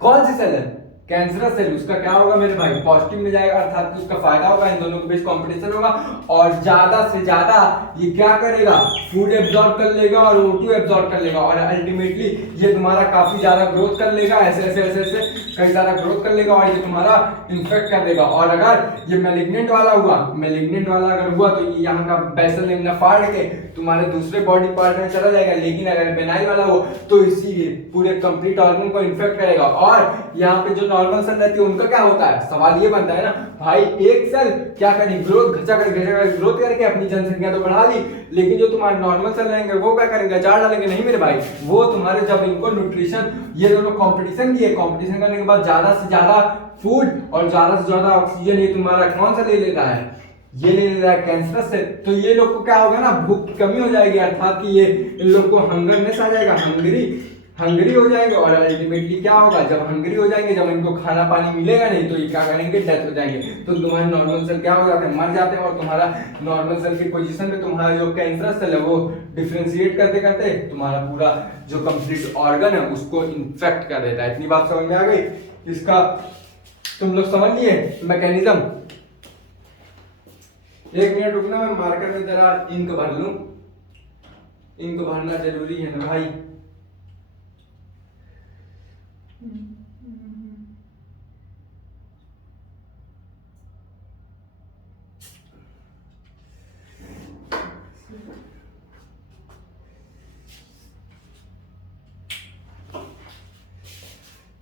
कौन सी सेल है, कैंसरस सेल, उसका क्या होगा मेरे भाई, पॉजिटिव में जाएगा, अर्थात कि उसका फायदा होगा, इन दोनों के बीच कंपटीशन होगा, और ज्यादा से ज्यादा ये क्या करेगा, फूड एब्जॉर्ब कर लेगा और O2 एब्जॉर्ब कर लेगा, और अल्टीमेटली ये तुम्हारा काफी ज्यादा ग्रोथ कर लेगा, ऐसे ऐसे ऐसे ऐसे कई सारा ग्रोथ कर लेगा, और ये तुम्हारा इन्फेक्ट कर देगा। और अगर ये मैलिग्नेंट वाला हुआ, मैलिग्नेंट वाला अगर हुआ तो ये यहाँ का बेसल लेमना फाड़ के तुम्हारे दूसरे बॉडी पार्ट में चला जाएगा, लेकिन अगर बेनाइल वाला हो तो इसी पूरे कंप्लीट ऑर्गन को इन्फेक्ट करेगा। और यहाँ पे जो नॉर्मल सेल रहती है उनका क्या होता है, सवाल ये बनता है ना भाई, एक सेल क्या करें, ग्रोथ घचा कर ग्रोथ करके अपनी जनसंख्या तो बढ़ा ली, लेकिन जो तुम्हारे नॉर्मल सेल रहेंगे वो क्या करेंगे, अचार डालेंगे? नहीं मेरे भाई, वो तुम्हारे जब इनको न्यूट्रिशन, ये दोनों कंपटीशन किए, कंपटीशन करने के बाद ज्यादा से ज्यादा फूड और ज्यादा से ज्यादा ऑक्सीजन ये तुम्हारा कौन सा ले लेता है, ये ले लेता है कैंसरस से। तो ये लोग को क्या होगा ना, भूख की कमी हो जाएगी, अर्थात कि ये इन लोग को हंगरनेस आ जाएगा, हंगरी हो जाएंगे, और अल्टीमेटली क्या होगा, जब हंगरी हो जाएंगे, जब इनको खाना पानी मिलेगा नहीं तो ये क्या करेंगे, डेथ हो जाएंगे। तो तुम्हारे नॉर्मल सेल क्या हो जाते हैं, मर जाते हैं, और तुम्हारा नॉर्मल सेल की पोजीशन में तुम्हारा जो कैंसरस सेल है वो डिफरेंशिएट करते करते तुम्हारा पूरा जो कंप्लीट ऑर्गन है उसको इन्फेक्ट कर देता है। इतनी बात समझ में आ गई? इसका तुम लोग समझ लिए मैकेनिज्म? एक मिनट रुकना, मैं मार्कर में जरा इंक भर लूं, इंक भरना जरूरी है ना भाई।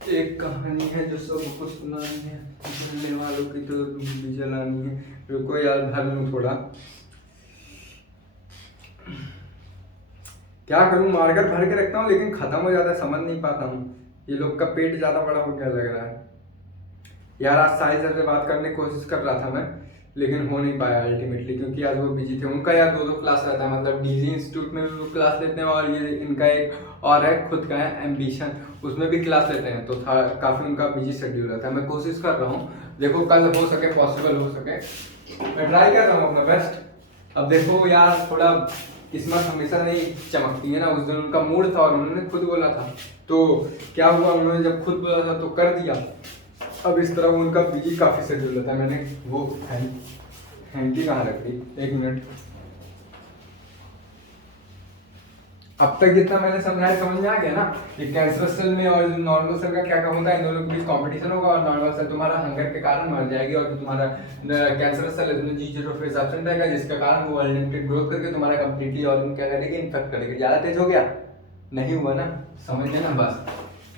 एक कहानी है जो सबको सुनानी है, सुनने वालों की तो भी जलानी है। रुको यार, भर लूं थोड़ा, क्या करूं, मार्कर भर के रखता हूँ लेकिन खत्म हो जाता है, समझ नहीं पाता हूँ। ये लोग का पेट ज्यादा बड़ा हो गया लग रहा है यार। आज साहिल सर से बात करने की कोशिश कर रहा था मैं, लेकिन हो नहीं पाया अल्टीमेटली, क्योंकि आज वो बिजी थे। उनका यार दो क्लास रहता है, मतलब डीजी इंस्टीट्यूट में भी वो क्लास लेते हैं, और ये इनका एक और है खुद का है एम्बिशन, उसमें भी क्लास लेते हैं। तो था काफ़ी उनका बिजी शेड्यूल रहता है। मैं कोशिश कर रहा हूँ, देखो कल हो सके, पॉसिबल हो सके, मैं ट्राई कर रहा हूँ अपना बेस्ट। अब देखो यार, थोड़ा किस्मत हमेशा नहीं चमकती है ना। उस दिन उनका मूड था और उन्होंने खुद बोला था, तो क्या हुआ, उन्होंने जब खुद बोला था तो कर दिया। अब इस तरह उनका बिजी काफ़ी शेड्यूल रहता है। मैंने वो हैंकी कहाँ रख दी, एक मिनट। अब तक जितना मैंने समझाया समझ में आ गया ना, कि कैंसरस सेल में और नॉर्मल सेल का क्या क्या होता है, इन दोनों के बीच कंपटीशन होगा, और नॉर्मल सेल तुम्हारा हंगर के कारण मर जाएगी, और जो तुम्हारा कैंसरस सेल है उसमें G0 फेज एब्सेंट रहेगा, जिसके कारण वो अनलिमिटेड ग्रोथ करके तुम्हारा कंप्लीटली ऑर्गन क्या करेगी, इन्फेक्ट करेगी। ज़्यादा तेज हो गया नहीं हुआ ना, समझ लेना बस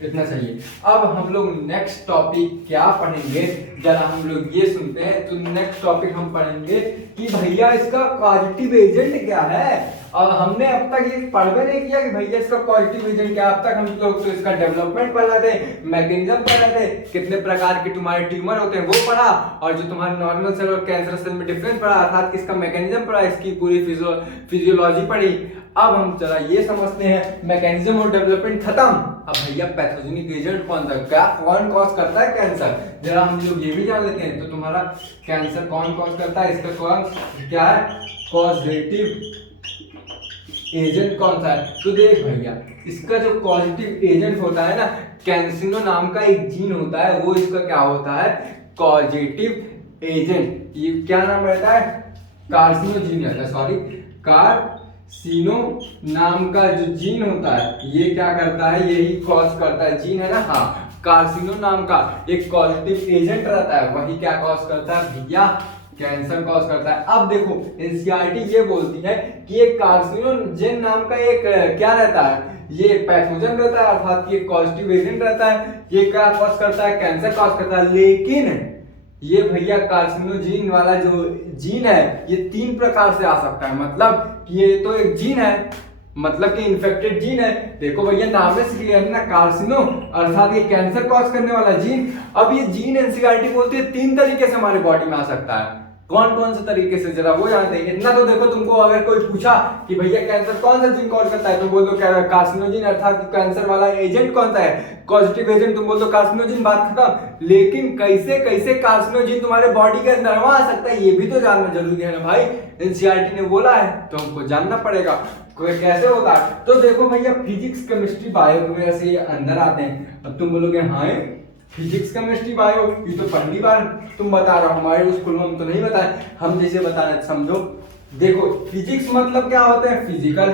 इतना चाहिए। अब हम लोग नेक्स्ट टॉपिक क्या पढ़ेंगे, जरा हम लोग ये सुनते हैं। तो नेक्स्ट टॉपिक हम पढ़ेंगे कि भैया इसका पॉजिटिव एजेंट क्या है। और हमने अब तक ये पढ़ नहीं किया कि भैया इसका पॉजिटिव एजेंट क्या। अब तक हम लोग तो इसका डेवलपमेंट पढ़ रहे थे, मैकेनिज्म पढ़ रहे थे, कितने प्रकार के तुम्हारे ट्यूमर होते हैं वो पढ़ा, और जो तुम्हारे नॉर्मल सेल और कैंसर सेल में डिफरेंस पढ़ा, अर्थात इसका मैकेनिज्म पढ़ा, इसकी पूरी फिजियोलॉजी पढ़ी। अब हम चला ये समझते हैं, मैकेनिज्म और डेवलपमेंट खत्म। अब भैया पैथोजेनिक एजेंट कौन सा, क्या कौन कॉज करता है कैंसर, जरा हम लोग ये भी जान लेते हैं। तो तुम्हारा कैंसर कौन कॉज करता है, इसका कौन क्या है, कॉजेटिव एजेंट कौन सा है? तो देख भैया, इसका जो पॉजिटिव एजेंट होता है ना, कैंसिनो नाम का एक जीन होता है, वो इसका क्या होता है? Positive agent. ये क्या नाम रहता है? कार्सिनोजीन रहता है, सॉरी, कार्सिनो नाम का जो जीन होता है ये क्या करता है? यही कॉज करता है, जीन है ना, हाँ, कार्सिनो नाम का एक पॉजिटिव एजेंट रहता है, वही क्या कॉज करता है भैया? कैंसर कॉज करता है। अब देखो एनसीईआरटी ये बोलती है कि ये कार्सिनोजेन नाम का एक क्या रहता है? ये पैथोजन रहता है, अर्थात ये पॉजिटिव एजेंट रहता है, ये क्या कॉज करता है? कैंसर कॉज करता है। लेकिन ये भैया कार्सिनोजीन वाला जो जीन है ये 3 प्रकार से आ सकता है, मतलब ये तो एक जीन है, मतलब कि इन्फेक्टेड जीन है। देखो भैया नाम में से क्लियर है ना, कार्सिनो अर्थात ये कैंसर कॉज करने वाला जीन। अब ये जीन एनसीईआरटी बोलती है 3 तरीके से हमारे बॉडी में आ सकता है। कौन कौन से तरीके से, जरा वो जानते हैं। इतना तो देखो, तुमको अगर कोई पूछा कि भैया कैंसर कौन सा जीन कॉज करता है, तो बोल दो कार्सिनोजिन अर्थात कैंसर वाला एजेंट कौन सा है? पॉजिटिव एजेंट, तुम बोल दो कार्सिनोजिन, बात खत्म। लेकिन कैसे कैसे कार्सिनोजिन तुम्हारे बॉडी के अंदर आ सकता है ये भी तो जानना जरूरी है ना भाई। एनसीईआरटी ने बोला है तो हमको जानना पड़ेगा कैसे होता है। तो देखो भैया फिजिक्स केमिस्ट्री बायो वगैरह से अंदर आते हैं। अब तुम बोलोगे हाँ फिजिक्स केमिस्ट्री बायो ये तो पहली बार तुम बता रहा हो, हमारे स्कूल में हम तो नहीं बताए, हम जैसे बता रहे समझो। देखो फिजिक्स मतलब क्या होता है? Physical,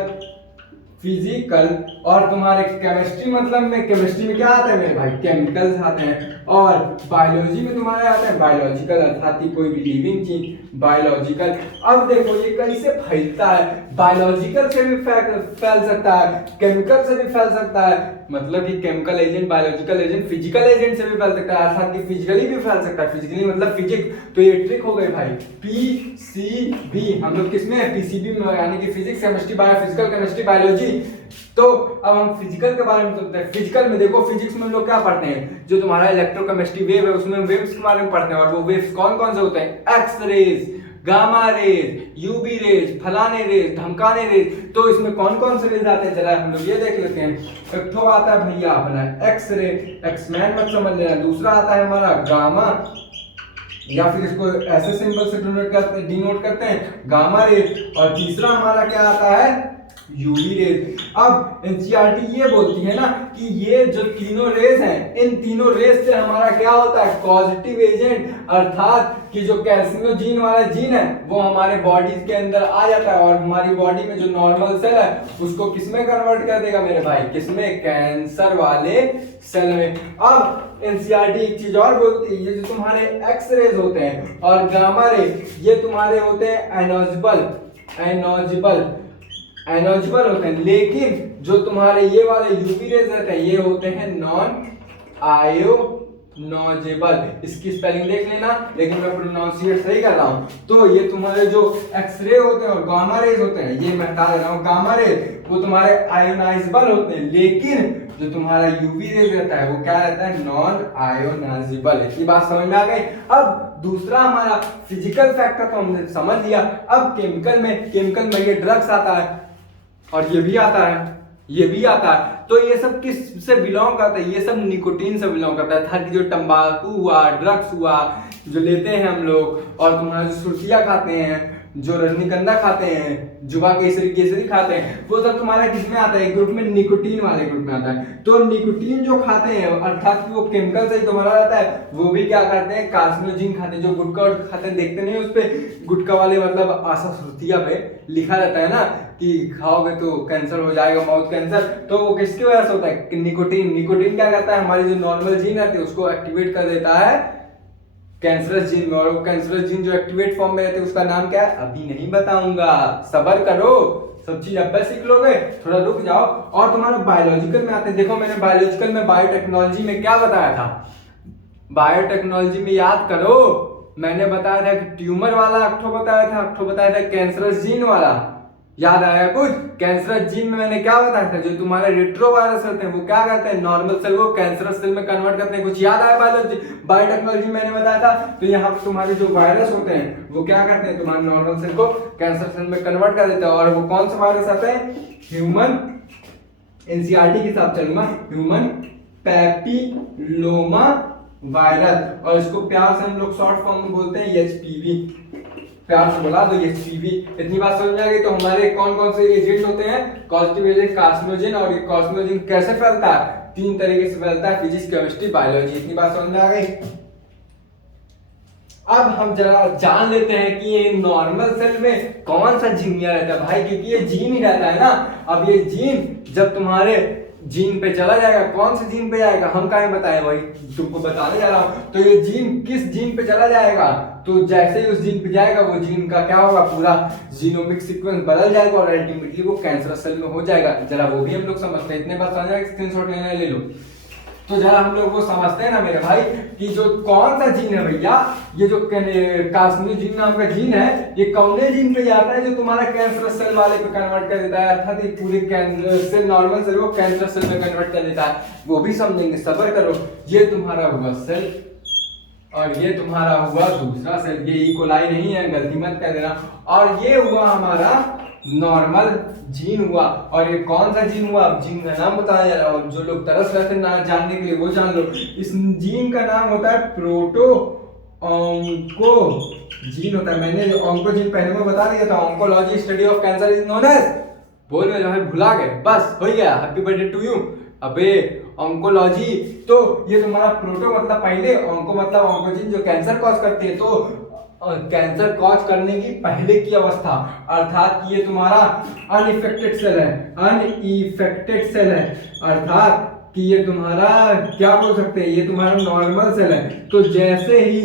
physical. और तुम्हारे केमिस्ट्री मतलब में, केमिस्ट्री में क्या आता है मेरे भाई? केमिकल्स आते हैं। और बायोलॉजी में तुम्हारे आते हैं बायोलॉजिकल, अर्थात कोई भी लिविंग चीज, बायोलॉजिकल। अब देखो ये कैसे फैलता है? बायोलॉजिकल से भी फैल सकता है, केमिकल से भी फैल सकता है, मतलब कि chemical agent, biological agent, physical agent से भी फैल सकता है, अर्थात कि फिजिकली भी फैल सकता है। फिजिकली मतलब फिजिक्स। तो ये ट्रिक हो गई भाई, पीसीबी। हम लोग किसमें है? पीसीबी में, यानी कि physics chemistry bio, physical chemistry biology. तो अब हम फिजिकल के बारे में सुनते हैं। फिजिकल में देखो, फिजिक्स में हम लोग क्या पढ़ते हैं? जो तुम्हारा इलेक्ट्रोकेमिस्ट्री वेव है उसमें वेव्स के बारे में पढ़ते हैं। और वो वेव्स कौन कौन से होते हैं? X rays, gamma rays, UV rays, फलाने रेज, धमकाने रेज। तो इसमें कौन कौन से रेज आते हैं जरा हम लोग ये देख लेते हैं। एक तो आता है भैया अपना एक्स रे, एक्समैन मत समझ लेना। दूसरा आता है हमारा गामा, या फिर इसको ऐसे सिंबल से डिनोट करते हैं गामा रेज। और तीसरा हमारा क्या आता है? UV rays. अब एनसीईआरटी ये बोलती है ना कि ये जो तीनों रेज हैं, इन तीनों रेज से हमारा क्या होता है? पॉजिटिव एजेंट, अर्थात कि जो कार्सिनोजिन वाला जीन है वो हमारे बॉडी के अंदर आ जाता है और हमारी बॉडी में जो नॉर्मल सेल है उसको किसमें कन्वर्ट कर देगा मेरे भाई? किसमें? कैंसर वाले सेल में। अब एनसीईआरटी एक चीज और बोलती है, ये जो तुम्हारे एक्स रेज होते हैं और गामा रेज ये तुम्हारे होते हैं एनर्जिबल, एनर्जिबल होते हैं। लेकिन जो तुम्हारे ये वाले यूवी रेज रहते हैं ये होते हैं नॉन आयोनोजेबल। इसकी स्पेलिंग देख लेना, लेकिन मैं प्रोनाउंसिएट सही कर रहा हूं। तो ये तुम्हारे जो एक्सरे होते हैं और गामा रेज होते हैं, ये मैं बता दे रहा हूं, गामा रेज वो तुम्हारे आयोनाइजेबल होते हैं, लेकिन जो तुम्हारा यूवी रेज रहता है वो क्या रहता है? Non ionisable. इतनी बात समझ में आ गई। अब दूसरा हमारा फिजिकल फैक्टर तो हमने समझ लिया। अब केमिकल में ये ड्रग्स आता है और ये भी आता है, ये भी आता है। तो ये सब किस से बिलोंग करता है? ये सब निकोटीन से बिलोंग करता है। हर जो तंबाकू हुआ, ड्रग्स हुआ जो लेते हैं हम लोग, और तुम्हारा जो सुर्खियाँ खाते हैं, जो रजनीगंधा खाते हैं, जुबा केसरी खाते हैं, वो सब तुम्हारा किसमें आता है? ग्रुप में, निकोटीन वाले ग्रुप में आता है। तो निकोटीन जो खाते हैं अर्थात कि वो केमिकल से तुम्हारा रहता है, वो भी क्या करते हैं? कार्सिनोजिन खाते हैं। जो गुटखा खाते हैं देखते नहीं उस पे गुटखा वाले मतलब आशा सुर्खिया पे लिखा रहता है ना कि खाओगे तो कैंसर हो जाएगा, माउथ कैंसर। तो वो किसकी वजह से होता है? निकोटीन। निकोटीन क्या करता है? हमारी जो नॉर्मल जीन रहती है उसको एक्टिवेट कर देता है कैंसरस जीन में। और वो कैंसरस जीन जो एक्टिवेट फॉर्म में रहते हैं उसका नाम क्या है? अभी नहीं बताऊंगा, सब्र करो, सब चीज अब सीख लोगे, थोड़ा रुक जाओ। और तुम्हारा बायोलॉजिकल में आते हैं। देखो मैंने बायोलॉजिकल में बायोटेक्नोलॉजी में क्या बताया था? बायोटेक्नोलॉजी में याद करो, मैंने बताया था कि ट्यूमर वाला अक्टो बताया था कैंसरस जीन वाला। याद आया कुछ? कैंसरस जीन में मैंने क्या बताया था? जो तुम्हारे रेट्रोवायरस होते हैं वो क्या करते हैं? नॉर्मल सेल को कैंसरस सेल में कन्वर्ट करते हैं। कुछ याद आया? बायोटेक्नोलॉजी मैंने बताया था। तो यहाँ पे तुम्हारे जो वायरस होते हैं वो क्या करते हैं? तुम्हारे नॉर्मल सेल को कैंसर सेल में कन्वर्ट कर देते हैं। और वो कौन सा वायरस आते हैं? ह्यूमन, एनसीईआरटी के साथ चलूंगा, ह्यूमन पैपिलोमा वायरस। और इसको प्यार से हम लोग शॉर्ट फॉर्म में बोलते हैं एचपीवी। प्यार से बुला दो, ये CV। इतनी बात समझ में आ गई। तो हमारे कौन कौन से एजेंट होते हैं, पॉजिटिव एजेंट कार्सिनोजन, और ये कार्सिनोजन कैसे फैलता है, 3 तरीके से फैलता है, फिजिक्स, केमिस्ट्री, बायोलॉजी। इतनी बात समझ में आ गई। अब हम जरा जान लेते हैं कि ये नॉर्मल सेल में कौन सा जीन रहता है भाई, क्योंकि ये जीन ही रहता है ना। अब ये जीन जब तुम्हारे जीन पे चला जाएगा, कौन से जीन पे जाएगा, हम काहे बताएं भाई, तुमको बताने जा रहा हूं। तो ये जीन किस जीन पे चला जाएगा, तो जैसे ही उस जीन पे जाएगा वो जीन का क्या होगा, पूरा जीनोमिक सीक्वेंस बदल जाएगा और अल्टीमेटली वो कैंसरस सेल में हो जाएगा। जरा वो भी हम लोग समझते हैं। इतने बात समझ, स्क्रीनशॉट लेना ले लो। तो जरा हम लोग वो समझते हैं ना मेरे भाई कि जो कौन सा जीन है भैया, ये जो कार्सिनोजन नाम का जीन है, ये कौने जीन पे जाता है जो तुम्हारा कैंसर सेल वाले पे कन्वर्ट कर देता है, अर्थात ये पूरे सेल, नॉर्मल सेल को कैंसर सेल में कन्वर्ट कर देता है। वो भी समझेंगे, सब्र करो। ये तुम्हारा हुआ सेल और ये तुम्हारा हुआ दूसरा सेल, ये इकोलाई नहीं है, गलती मत कर देना। और ये हुआ हमारा नॉर्मल जीन हुआ। और ये कौन सा जीन हुआ, अब जीन का नाम बताया जा रहा है, जो लोग तरस रहे थे ना जानने के लिए वो जान लो। इस जीन का नाम होता है प्रोटो ऑन्को जीन होता है। मैंने ऑन्को जीन पहले में बता दिया था। Oncology study of cancer is known as, बोल में जो है भुला गए, बस हो गया, हैप्पी बर्थडे टू यू। अबे ऑन्कोलॉजी, तो ये तुम्हारा प्रोटो मतलब पहले, ऑन्को मतलब ऑन्कोजीन जो कैंसर कॉज करते हैं, तो कैंसर कॉज करने की पहले की अवस्था, अर्थात ये तुम्हारा अनइफेक्टेड सेल है, अनइफेक्टेड सेल है, अर्थात कि ये तुम्हारा क्या बोल सकते हैं, ये तुम्हारा नॉर्मल सेल है। तो जैसे ही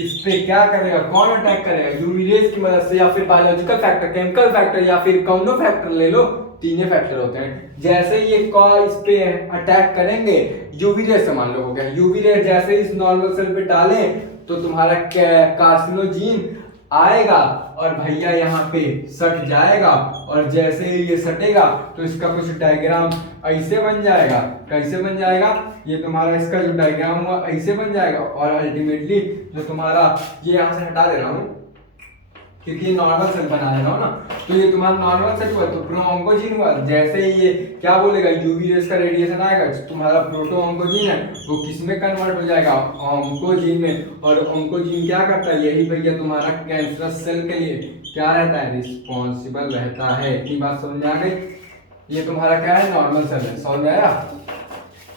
इस पे क्या करेगा, कौन अटैक करेगा, यूवी रेज की मदद से, या फिर बायोलॉजिकल फैक्टर, केमिकल फैक्टर, या फिर कौनो फैक्टर ले लो, तीनों फैक्टर होते हैं। जैसे ये इस पे अटैक करेंगे, यूवी रेज से मान लो हो गया, यूवी रेज जैसे इस नॉर्मल सेल पे डालें तो तुम्हारा कार्सिनोजीन आएगा और भैया यहाँ पे सट जाएगा। और जैसे ही ये सटेगा तो इसका कुछ डायग्राम ऐसे बन जाएगा। कैसे बन जाएगा, ये तुम्हारा इसका जो डायग्राम हुआ ऐसे बन जाएगा। और अल्टीमेटली जो तुम्हारा, ये यहाँ से हटा दे रहा हूँ क्योंकि ये नॉर्मल सेल बना रहा हूँ ना, तो ये तुम्हारा नॉर्मल सेल हुआ, तो प्रो-ऑन्कोजीन हुआ। जैसे ही ये क्या बोलेगा, यूवी रेज का रेडिएशन आएगा, तुम्हारा प्रोटो-ऑन्कोजीन है वो किस में कन्वर्ट हो जाएगा, ऑन्कोजीन में। और ऑन्कोजीन क्या करता है, यही भैया तुम्हारा कैंसरस सेल के लिए क्या रहता है, रिस्पॉन्सिबल रहता है। इतनी बात समझ में आ गई। ये तुम्हारा क्या है, नॉर्मल सेल है, समझ में आया।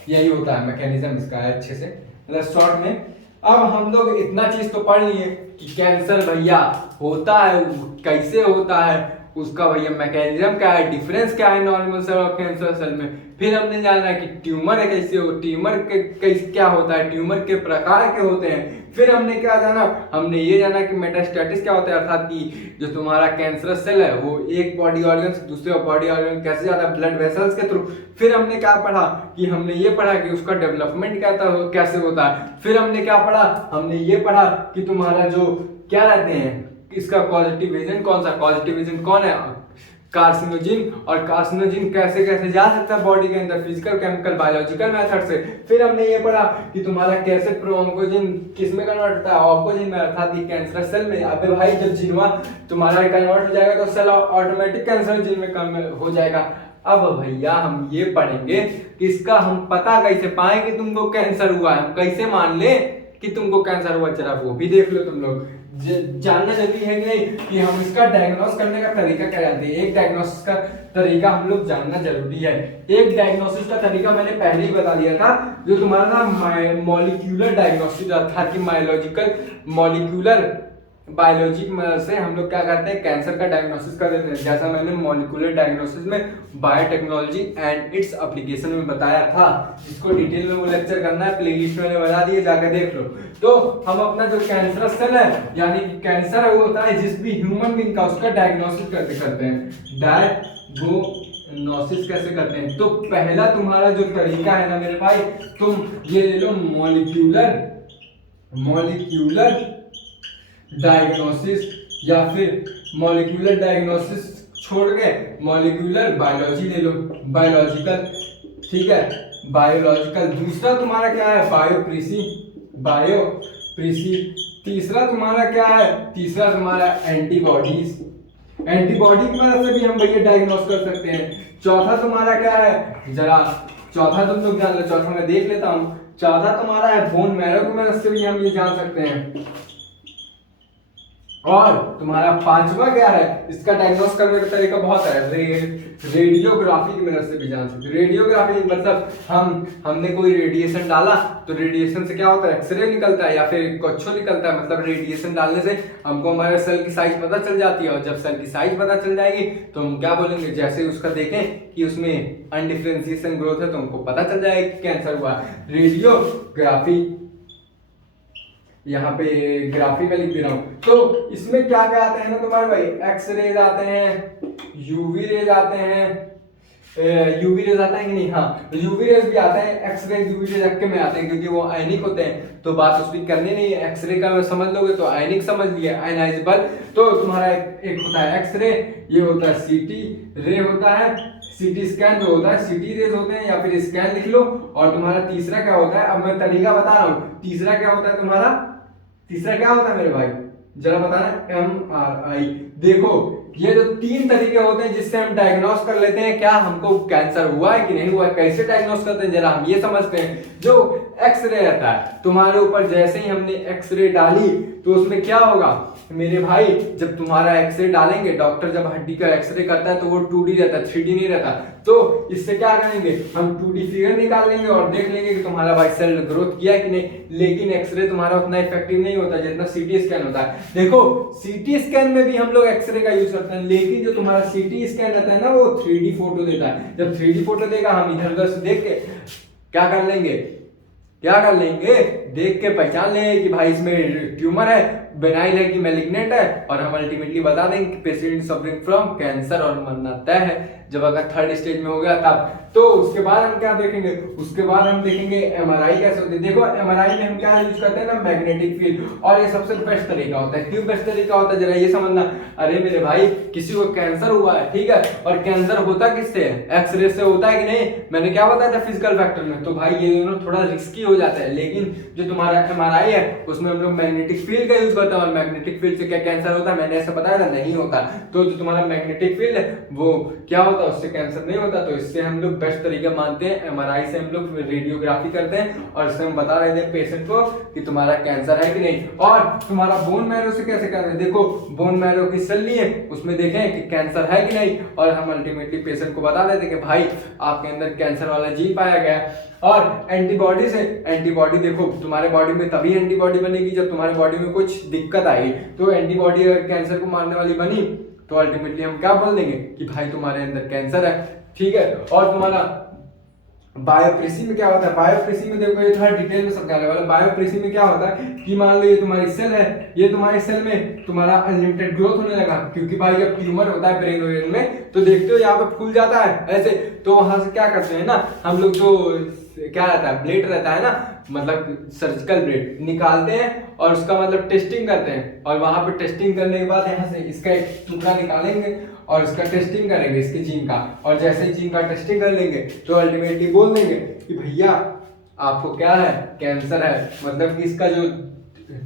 यही होता है मैकेनिज्म इसका है अच्छे से, मतलब शॉर्ट में। अब हम लोग इतना चीज तो पढ़ लिए कि कैंसर भैया होता है, कैसे होता है, उसका भैया मैकेनिज्म क्या है, डिफरेंस क्या है नॉर्मल सेल और कैंसर सेल में। फिर हमने जाना कि ट्यूमर है कैसे हो, ट्यूमर के कैसे क्या होता है, ट्यूमर के प्रकार के होते हैं। फिर हमने क्या जाना, हमने ये जाना कि मेटास्टेटिस क्या होता है, अर्थात कि जो तुम्हारा कैंसरस सेल है वो एक बॉडी ऑर्गन से दूसरे बॉडी ऑर्गन कैसे जाता है, ब्लड वेसल्स के थ्रू। फिर हमने क्या पढ़ा कि हमने ये पढ़ा कि उसका डेवलपमेंट कैसे होता है। फिर हमने क्या पढ़ा, हमने ये पढ़ा कि तुम्हारा जो क्या रहते हैं, इसका पॉजिटिव एजेंट कौन सा, पॉजिटिव एजेंट कौन है, कार्सिनोजिन। और कार्सिनोजिन कैसे कैसे जा सकता है बॉडी के अंदर, फिजिकल, केमिकल, बायोलॉजिकल मेथड से। फिर हमने ये पढ़ा कि तुम्हारा कैसे प्रो-ऑन्कोजिन किस में कन्वर्ट होता है, ऑन्कोजिन में, अर्थात ये कैंसर सेल में। अबे भाई जब जीनवा तुम्हारा कन्वर्ट हो जाएगा तो सेल ऑटोमेटिक कैंसर जीन में हो जाएगा। अब भैया हम ये पढ़ेंगे कि इसका हम पता कैसे पाएं कि तुमको कैंसर हुआ है, हम कैसे मान ले कि तुमको कैंसर हुआ, जरा वो भी देख लो तुम लोग। जानना जरूरी है कि नहीं कि हम इसका डायग्नोस करने का तरीका क्या जानते हैं। एक डायग्नोसिस का तरीका हम लोग जानना जरूरी है। एक डायग्नोसिस का तरीका मैंने पहले ही बता दिया था, जो तुम्हारा मॉलिक्यूलर डायग्नोसिस, अर्थात कि बायोलॉजिकल मॉलिक्यूलर बायोलॉजी की मदद से हम लोग क्या करते हैं, कैंसर का डायग्नोसिस कर देते हैं। जैसा मैंने मॉलिक्यूलर डायग्नोसिस में बायोटेक्नोलॉजी एंड इट्स एप्लीकेशन में बताया था। इसको डिटेल में वो लेक्चर करना है, प्लेलिस्ट में बता दिए, जाकर देख लो। तो हम अपना जो कैंसर सेल है, यानी कि कैंसर वो होता है जिस भी ह्यूमन बीइंग का, उसका डायग्नोसिस कैसे करते हैं, डायग्नोसिस कैसे करते हैं। तो पहला तुम्हारा जो तरीका है ना मेरे भाई, तुम ये ले लो मॉलिक्यूलर डायग्नोसिस, या फिर मॉलिक्यूलर डायग्नोसिस छोड़ के मॉलिक्यूलर बायोलॉजी ले लो, बायोलॉजिकल, ठीक है, बायोलॉजिकल। दूसरा तुम्हारा क्या है, बायोप्रीसी। तीसरा तुम्हारा क्या है, तीसरा तुम्हारा एंटीबॉडीज, एंटीबॉडी की मदद से भी हम भैया डायग्नोस कर सकते हैं। चौथा तुम्हारा क्या है, जरा चौथा तुम लोग जान लो, चौथा मैं देख लेता हूँ। चौथा तुम्हारा है बोन मैरो की मदद से भी हम ये जान सकते हैं। और तुम्हारा पांचवा क्या है, इसका डायग्नोस करने का तरीका बहुत है, रेडियोग्राफी की मदद से भी जान सकते। रेडियोग्राफी मतलब हमने कोई रेडिएशन डाला तो रेडिएशन से क्या होता है, एक्सरे निकलता है या फिर कुछ निकलता है, मतलब रेडिएशन डालने से हमको हमारे सेल की साइज पता चल जाती है। और जब सेल की साइज पता चल जाएगी तो हम क्या बोलेंगे, जैसे उसका देखें कि उसमें अनडिफरेंशिएशन ग्रोथ है तो हमको पता चल जाएगा कि कैंसर हुआ। रेडियोग्राफी यहाँ पे ग्राफी में लिख दे रहा हूँ। तो इसमें क्या क्या आते हैं ना तुम्हारे भाई, एक्सरेज आते हैं, यूवी रेज आते हैं, यूवी रेज आता है कि नहीं, हाँ यूवी रेज भी आते हैं, एक्सरे यूवी रेज अक्के में आते हैं क्योंकि वो आयनिक होते हैं, तो बात उसकी करनी नहीं है। एक्सरे का समझ लोगे तो आयनिक समझ लिया, आयनाइजेबल। तो तुम्हारा एक होता है एक्सरे, ये होता है सीटी रे होता है, सीटी स्कैन जो होता है, सीटी रेज होते हैं या फिर स्कैन लिख लो। और तुम्हारा तीसरा क्या होता है, अब मैं तरीका बता रहा हूँ, तीसरा क्या होता है तुम्हारा, तीसरा क्या होता है मेरे भाई जरा बताना, MRI। देखो ये जो तीन तरीके होते हैं जिससे हम डायग्नोस कर लेते हैं क्या हमको कैंसर हुआ है कि नहीं हुआ है। कैसे डायग्नोस करते हैं जरा हम ये समझते हैं। जो एक्सरे रहता है तुम्हारे ऊपर, जैसे ही हमने एक्सरे डाली तो उसमें क्या होगा मेरे भाई, जब तुम्हारा एक्सरे डालेंगे, डॉक्टर जब हड्डी का एक्सरे करता है तो वो 2D रहता है, 3D नहीं रहता। तो इससे क्या करेंगे हम 2D फिगर निकाल लेंगे और देख लेंगे कि तुम्हारा भाई सेल ग्रोथ किया है कि नहीं। लेकिन एक्सरे तुम्हारा उतना इफेक्टिव नहीं होता जितना सीटी स्कैन होता है। देखो सीटी स्कैन में भी हम लोग एक्सरे का यूज करते हैं, लेकिन जो तुम्हारा सीटी स्कैन रहता है ना वो 3D फोटो देता है। जब 3D फोटो देगा हम इधर उधर से देख के क्या कर लेंगे, देख के पहचान लेंगे कि भाई इसमें ट्यूमर है, बेनाइल है कि मैलिग्नेंट है, और हम अल्टीमेटली बता देंगे कि पेशेंट सफरिंग फ्रॉम कैंसर और मरना तय है। जब अगर थर्ड स्टेज में हो गया तब तो उसके बाद हम क्या देखेंगे, उसके बाद हम देखेंगे MRI कैसे होती है। देखो MRI में हम क्या यूज करते हैं ना, मैग्नेटिक फील्ड, और ये सबसे बेस्ट तरीका होता है। क्यों बेस्ट तरीका होता है जरा ये समझना। अरे मेरे भाई किसी को कैंसर हुआ है, ठीक है, और कैंसर होता किससे है, एक्सरे से होता है कि नहीं। मैंने क्या बताया था फिजिकल फैक्टर में, तो भाई ये दोनों थोड़ा रिस्की हो जाता है। लेकिन जो तुम्हारा MRI है उसमें हम लोग मैग्नेटिक फील्ड का यूज करते हैं, और मैग्नेटिक फील्ड से क्या कैंसर होता है, मैंने ऐसा बताया था, नहीं होता। तो जो तुम्हारा मैग्नेटिक फील्ड है वो क्या होता है, उससे कैंसर नहीं होता। तो इससे हम लोग बेस्ट तरीका मानते हैं। MRI से हम लोग रेडियोग्राफी करते हैं और इससे हम बता रहे थे पेशेंट को कि तुम्हारा कैंसर है कि नहीं। और तुम्हारा बोन मैरो से कैसे कर रहे हैं, देखो बोन मैरो की सेल लिए उसमें देखें कि कैंसर है कि नहीं, और हम अल्टीमेटली पेशेंट को बता देते कि भाई आपके अंदर कैंसर वाला जीन पाया गया है। और एंटीबॉडी से, एंटीबॉडी देखो तुम्हारे बॉडी में तभी एंटीबॉडी बनेगी जब तुम्हारे बॉडी में कुछ दिक्कत आएगी। तो एंटीबॉडी अगर कैंसर को मारने वाली बनी तो अल्टीमेटली हम क्या बोल देंगे कि भाई तुम्हारे अंदर कैंसर है, ठीक है। और तुम्हारा बायोप्रेसी में क्या होता है, बायोप्रेसी में देखो ये थोड़ा डिटेल में समझाने वाला। बायोप्रेसी में क्या होता है कि मान लो ये तुम्हारी सेल है, ये तुम्हारी सेल में तुम्हारा अनलिमिटेड ग्रोथ होने लगा, क्योंकि भाई जब ट्यूमर होता है ब्रेन वेन में तो देखते हो यहाँ पे फूल जाता है ऐसे। तो वहां से क्या करते हैं ना हम लोग, जो क्या रहता है ब्लेड रहता है ना, मतलब सर्जिकल ब्लेड निकालते हैं और उसका मतलब टेस्टिंग करते हैं। और वहां पे टेस्टिंग करने के बाद यहाँ से इसका एक टुकड़ा निकालेंगे और इसका टेस्टिंग करेंगे इसके जीन का। और जैसे ही जीन का टेस्टिंग कर लेंगे तो अल्टीमेटली बोल देंगे कि भैया आपको क्या है, कैंसर है। मतलब कि इसका जो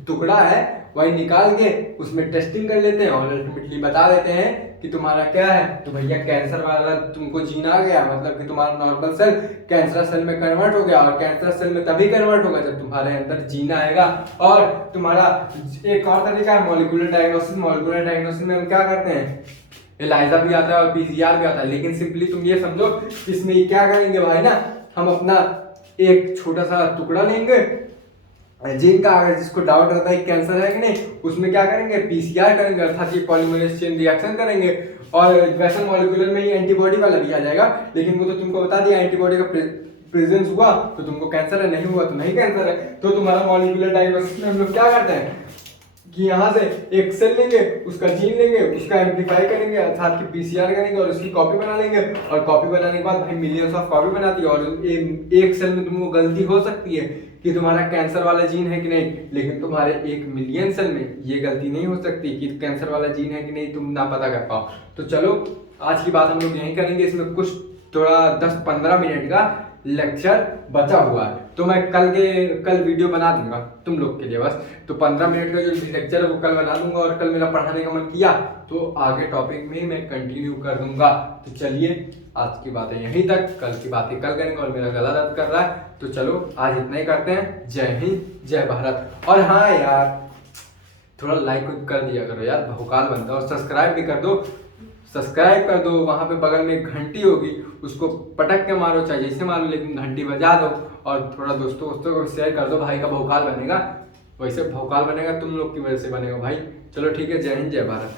टुकड़ा है वही निकाल के उसमें टेस्टिंग कर लेते हैं और अल्टीमेटली बता देते हैं कि तुम्हारा क्या है, तो भैया कैंसर वाला तुमको जीन आ गया। मतलब कि तुम्हारा नॉर्मल सेल कैंसर सेल में कन्वर्ट हो गया, और कैंसर सेल में तभी कन्वर्ट होगा जब तुम्हारे अंदर जीन आएगा। और तुम्हारा एक और तरीका है मॉलिक्यूलर डायग्नोसिस। मॉलिक्यूलर डायग्नोसिस में हम क्या करते हैं, एलाइजा भी आता है और PCR भी आता है। लेकिन सिंपली तुम ये समझो इसमें क्या करेंगे भाई ना, हम अपना एक छोटा सा टुकड़ा लेंगे जीन का, अगर जिसको डाउट रहता है कैंसर है कि नहीं, उसमें क्या करेंगे PCR करेंगे, अर्थात ये पॉलीमरेज चेन रिएक्शन करेंगे। और वैसे मॉलिक्यूलर में ही एंटीबॉडी वाला भी आ जाएगा, लेकिन वो तो तुमको बता दिया एंटीबॉडी का प्रेजेंस हुआ तो तुमको कैंसर है, नहीं हुआ तो नहीं कैंसर है। तो तुम्हारा मॉलिक्यूलर डायग्नोसिस में हम लोग क्या करते हैं कि यहाँ से एक सेल लेंगे, उसका जीन लेंगे, उसका एम्प्लीफाई करेंगे, अर्थात कि PCR करेंगे और उसकी कॉपी बना लेंगे। और कॉपी बनाने के बाद भाई मिलियंस ऑफ कॉपी बनाती है, और एक सेल में तुमको गलती हो सकती है कि तुम्हारा कैंसर वाला जीन है कि नहीं, लेकिन तुम्हारे 1 मिलियन सेल में ये गलती नहीं हो सकती कि कैंसर वाला जीन है कि नहीं तुम ना पता कर पाओ। तो चलो आज की बात हम लोग यहीं करेंगे। इसमें कुछ थोड़ा 10-15 मिनट का लेक्चर बचा हुआ है, तो मैं कल वीडियो बना दूंगा तुम लोग के लिए बस। तो 15 मिनट का जो लेक्चर है वो कल बना दूंगा, और कल मेरा पढ़ाने का मन किया तो आगे टॉपिक में मैं कंटिन्यू कर दूंगा। तो चलिए आज की बातें यहीं तक, कल की बातें कल करेंगे। और मेरा गला दर्द कर रहा है तो चलो आज इतना ही करते हैं। जय हिंद, जय भारत। और हाँ यार, थोड़ा लाइक कर दिया करो यार, भौकाल बनता है। और सब्सक्राइब भी कर दो, सब्सक्राइब कर दो। वहाँ पे बगल में एक घंटी होगी, उसको पटक के मारो, चाहे जैसे मारो, लेकिन घंटी बजा दो। और थोड़ा दोस्तों को शेयर कर दो, भाई का भौकाल बनेगा। वैसे भौकाल बनेगा तुम लोग की वजह से बनेगा भाई। चलो ठीक है, जय हिंद जय भारत।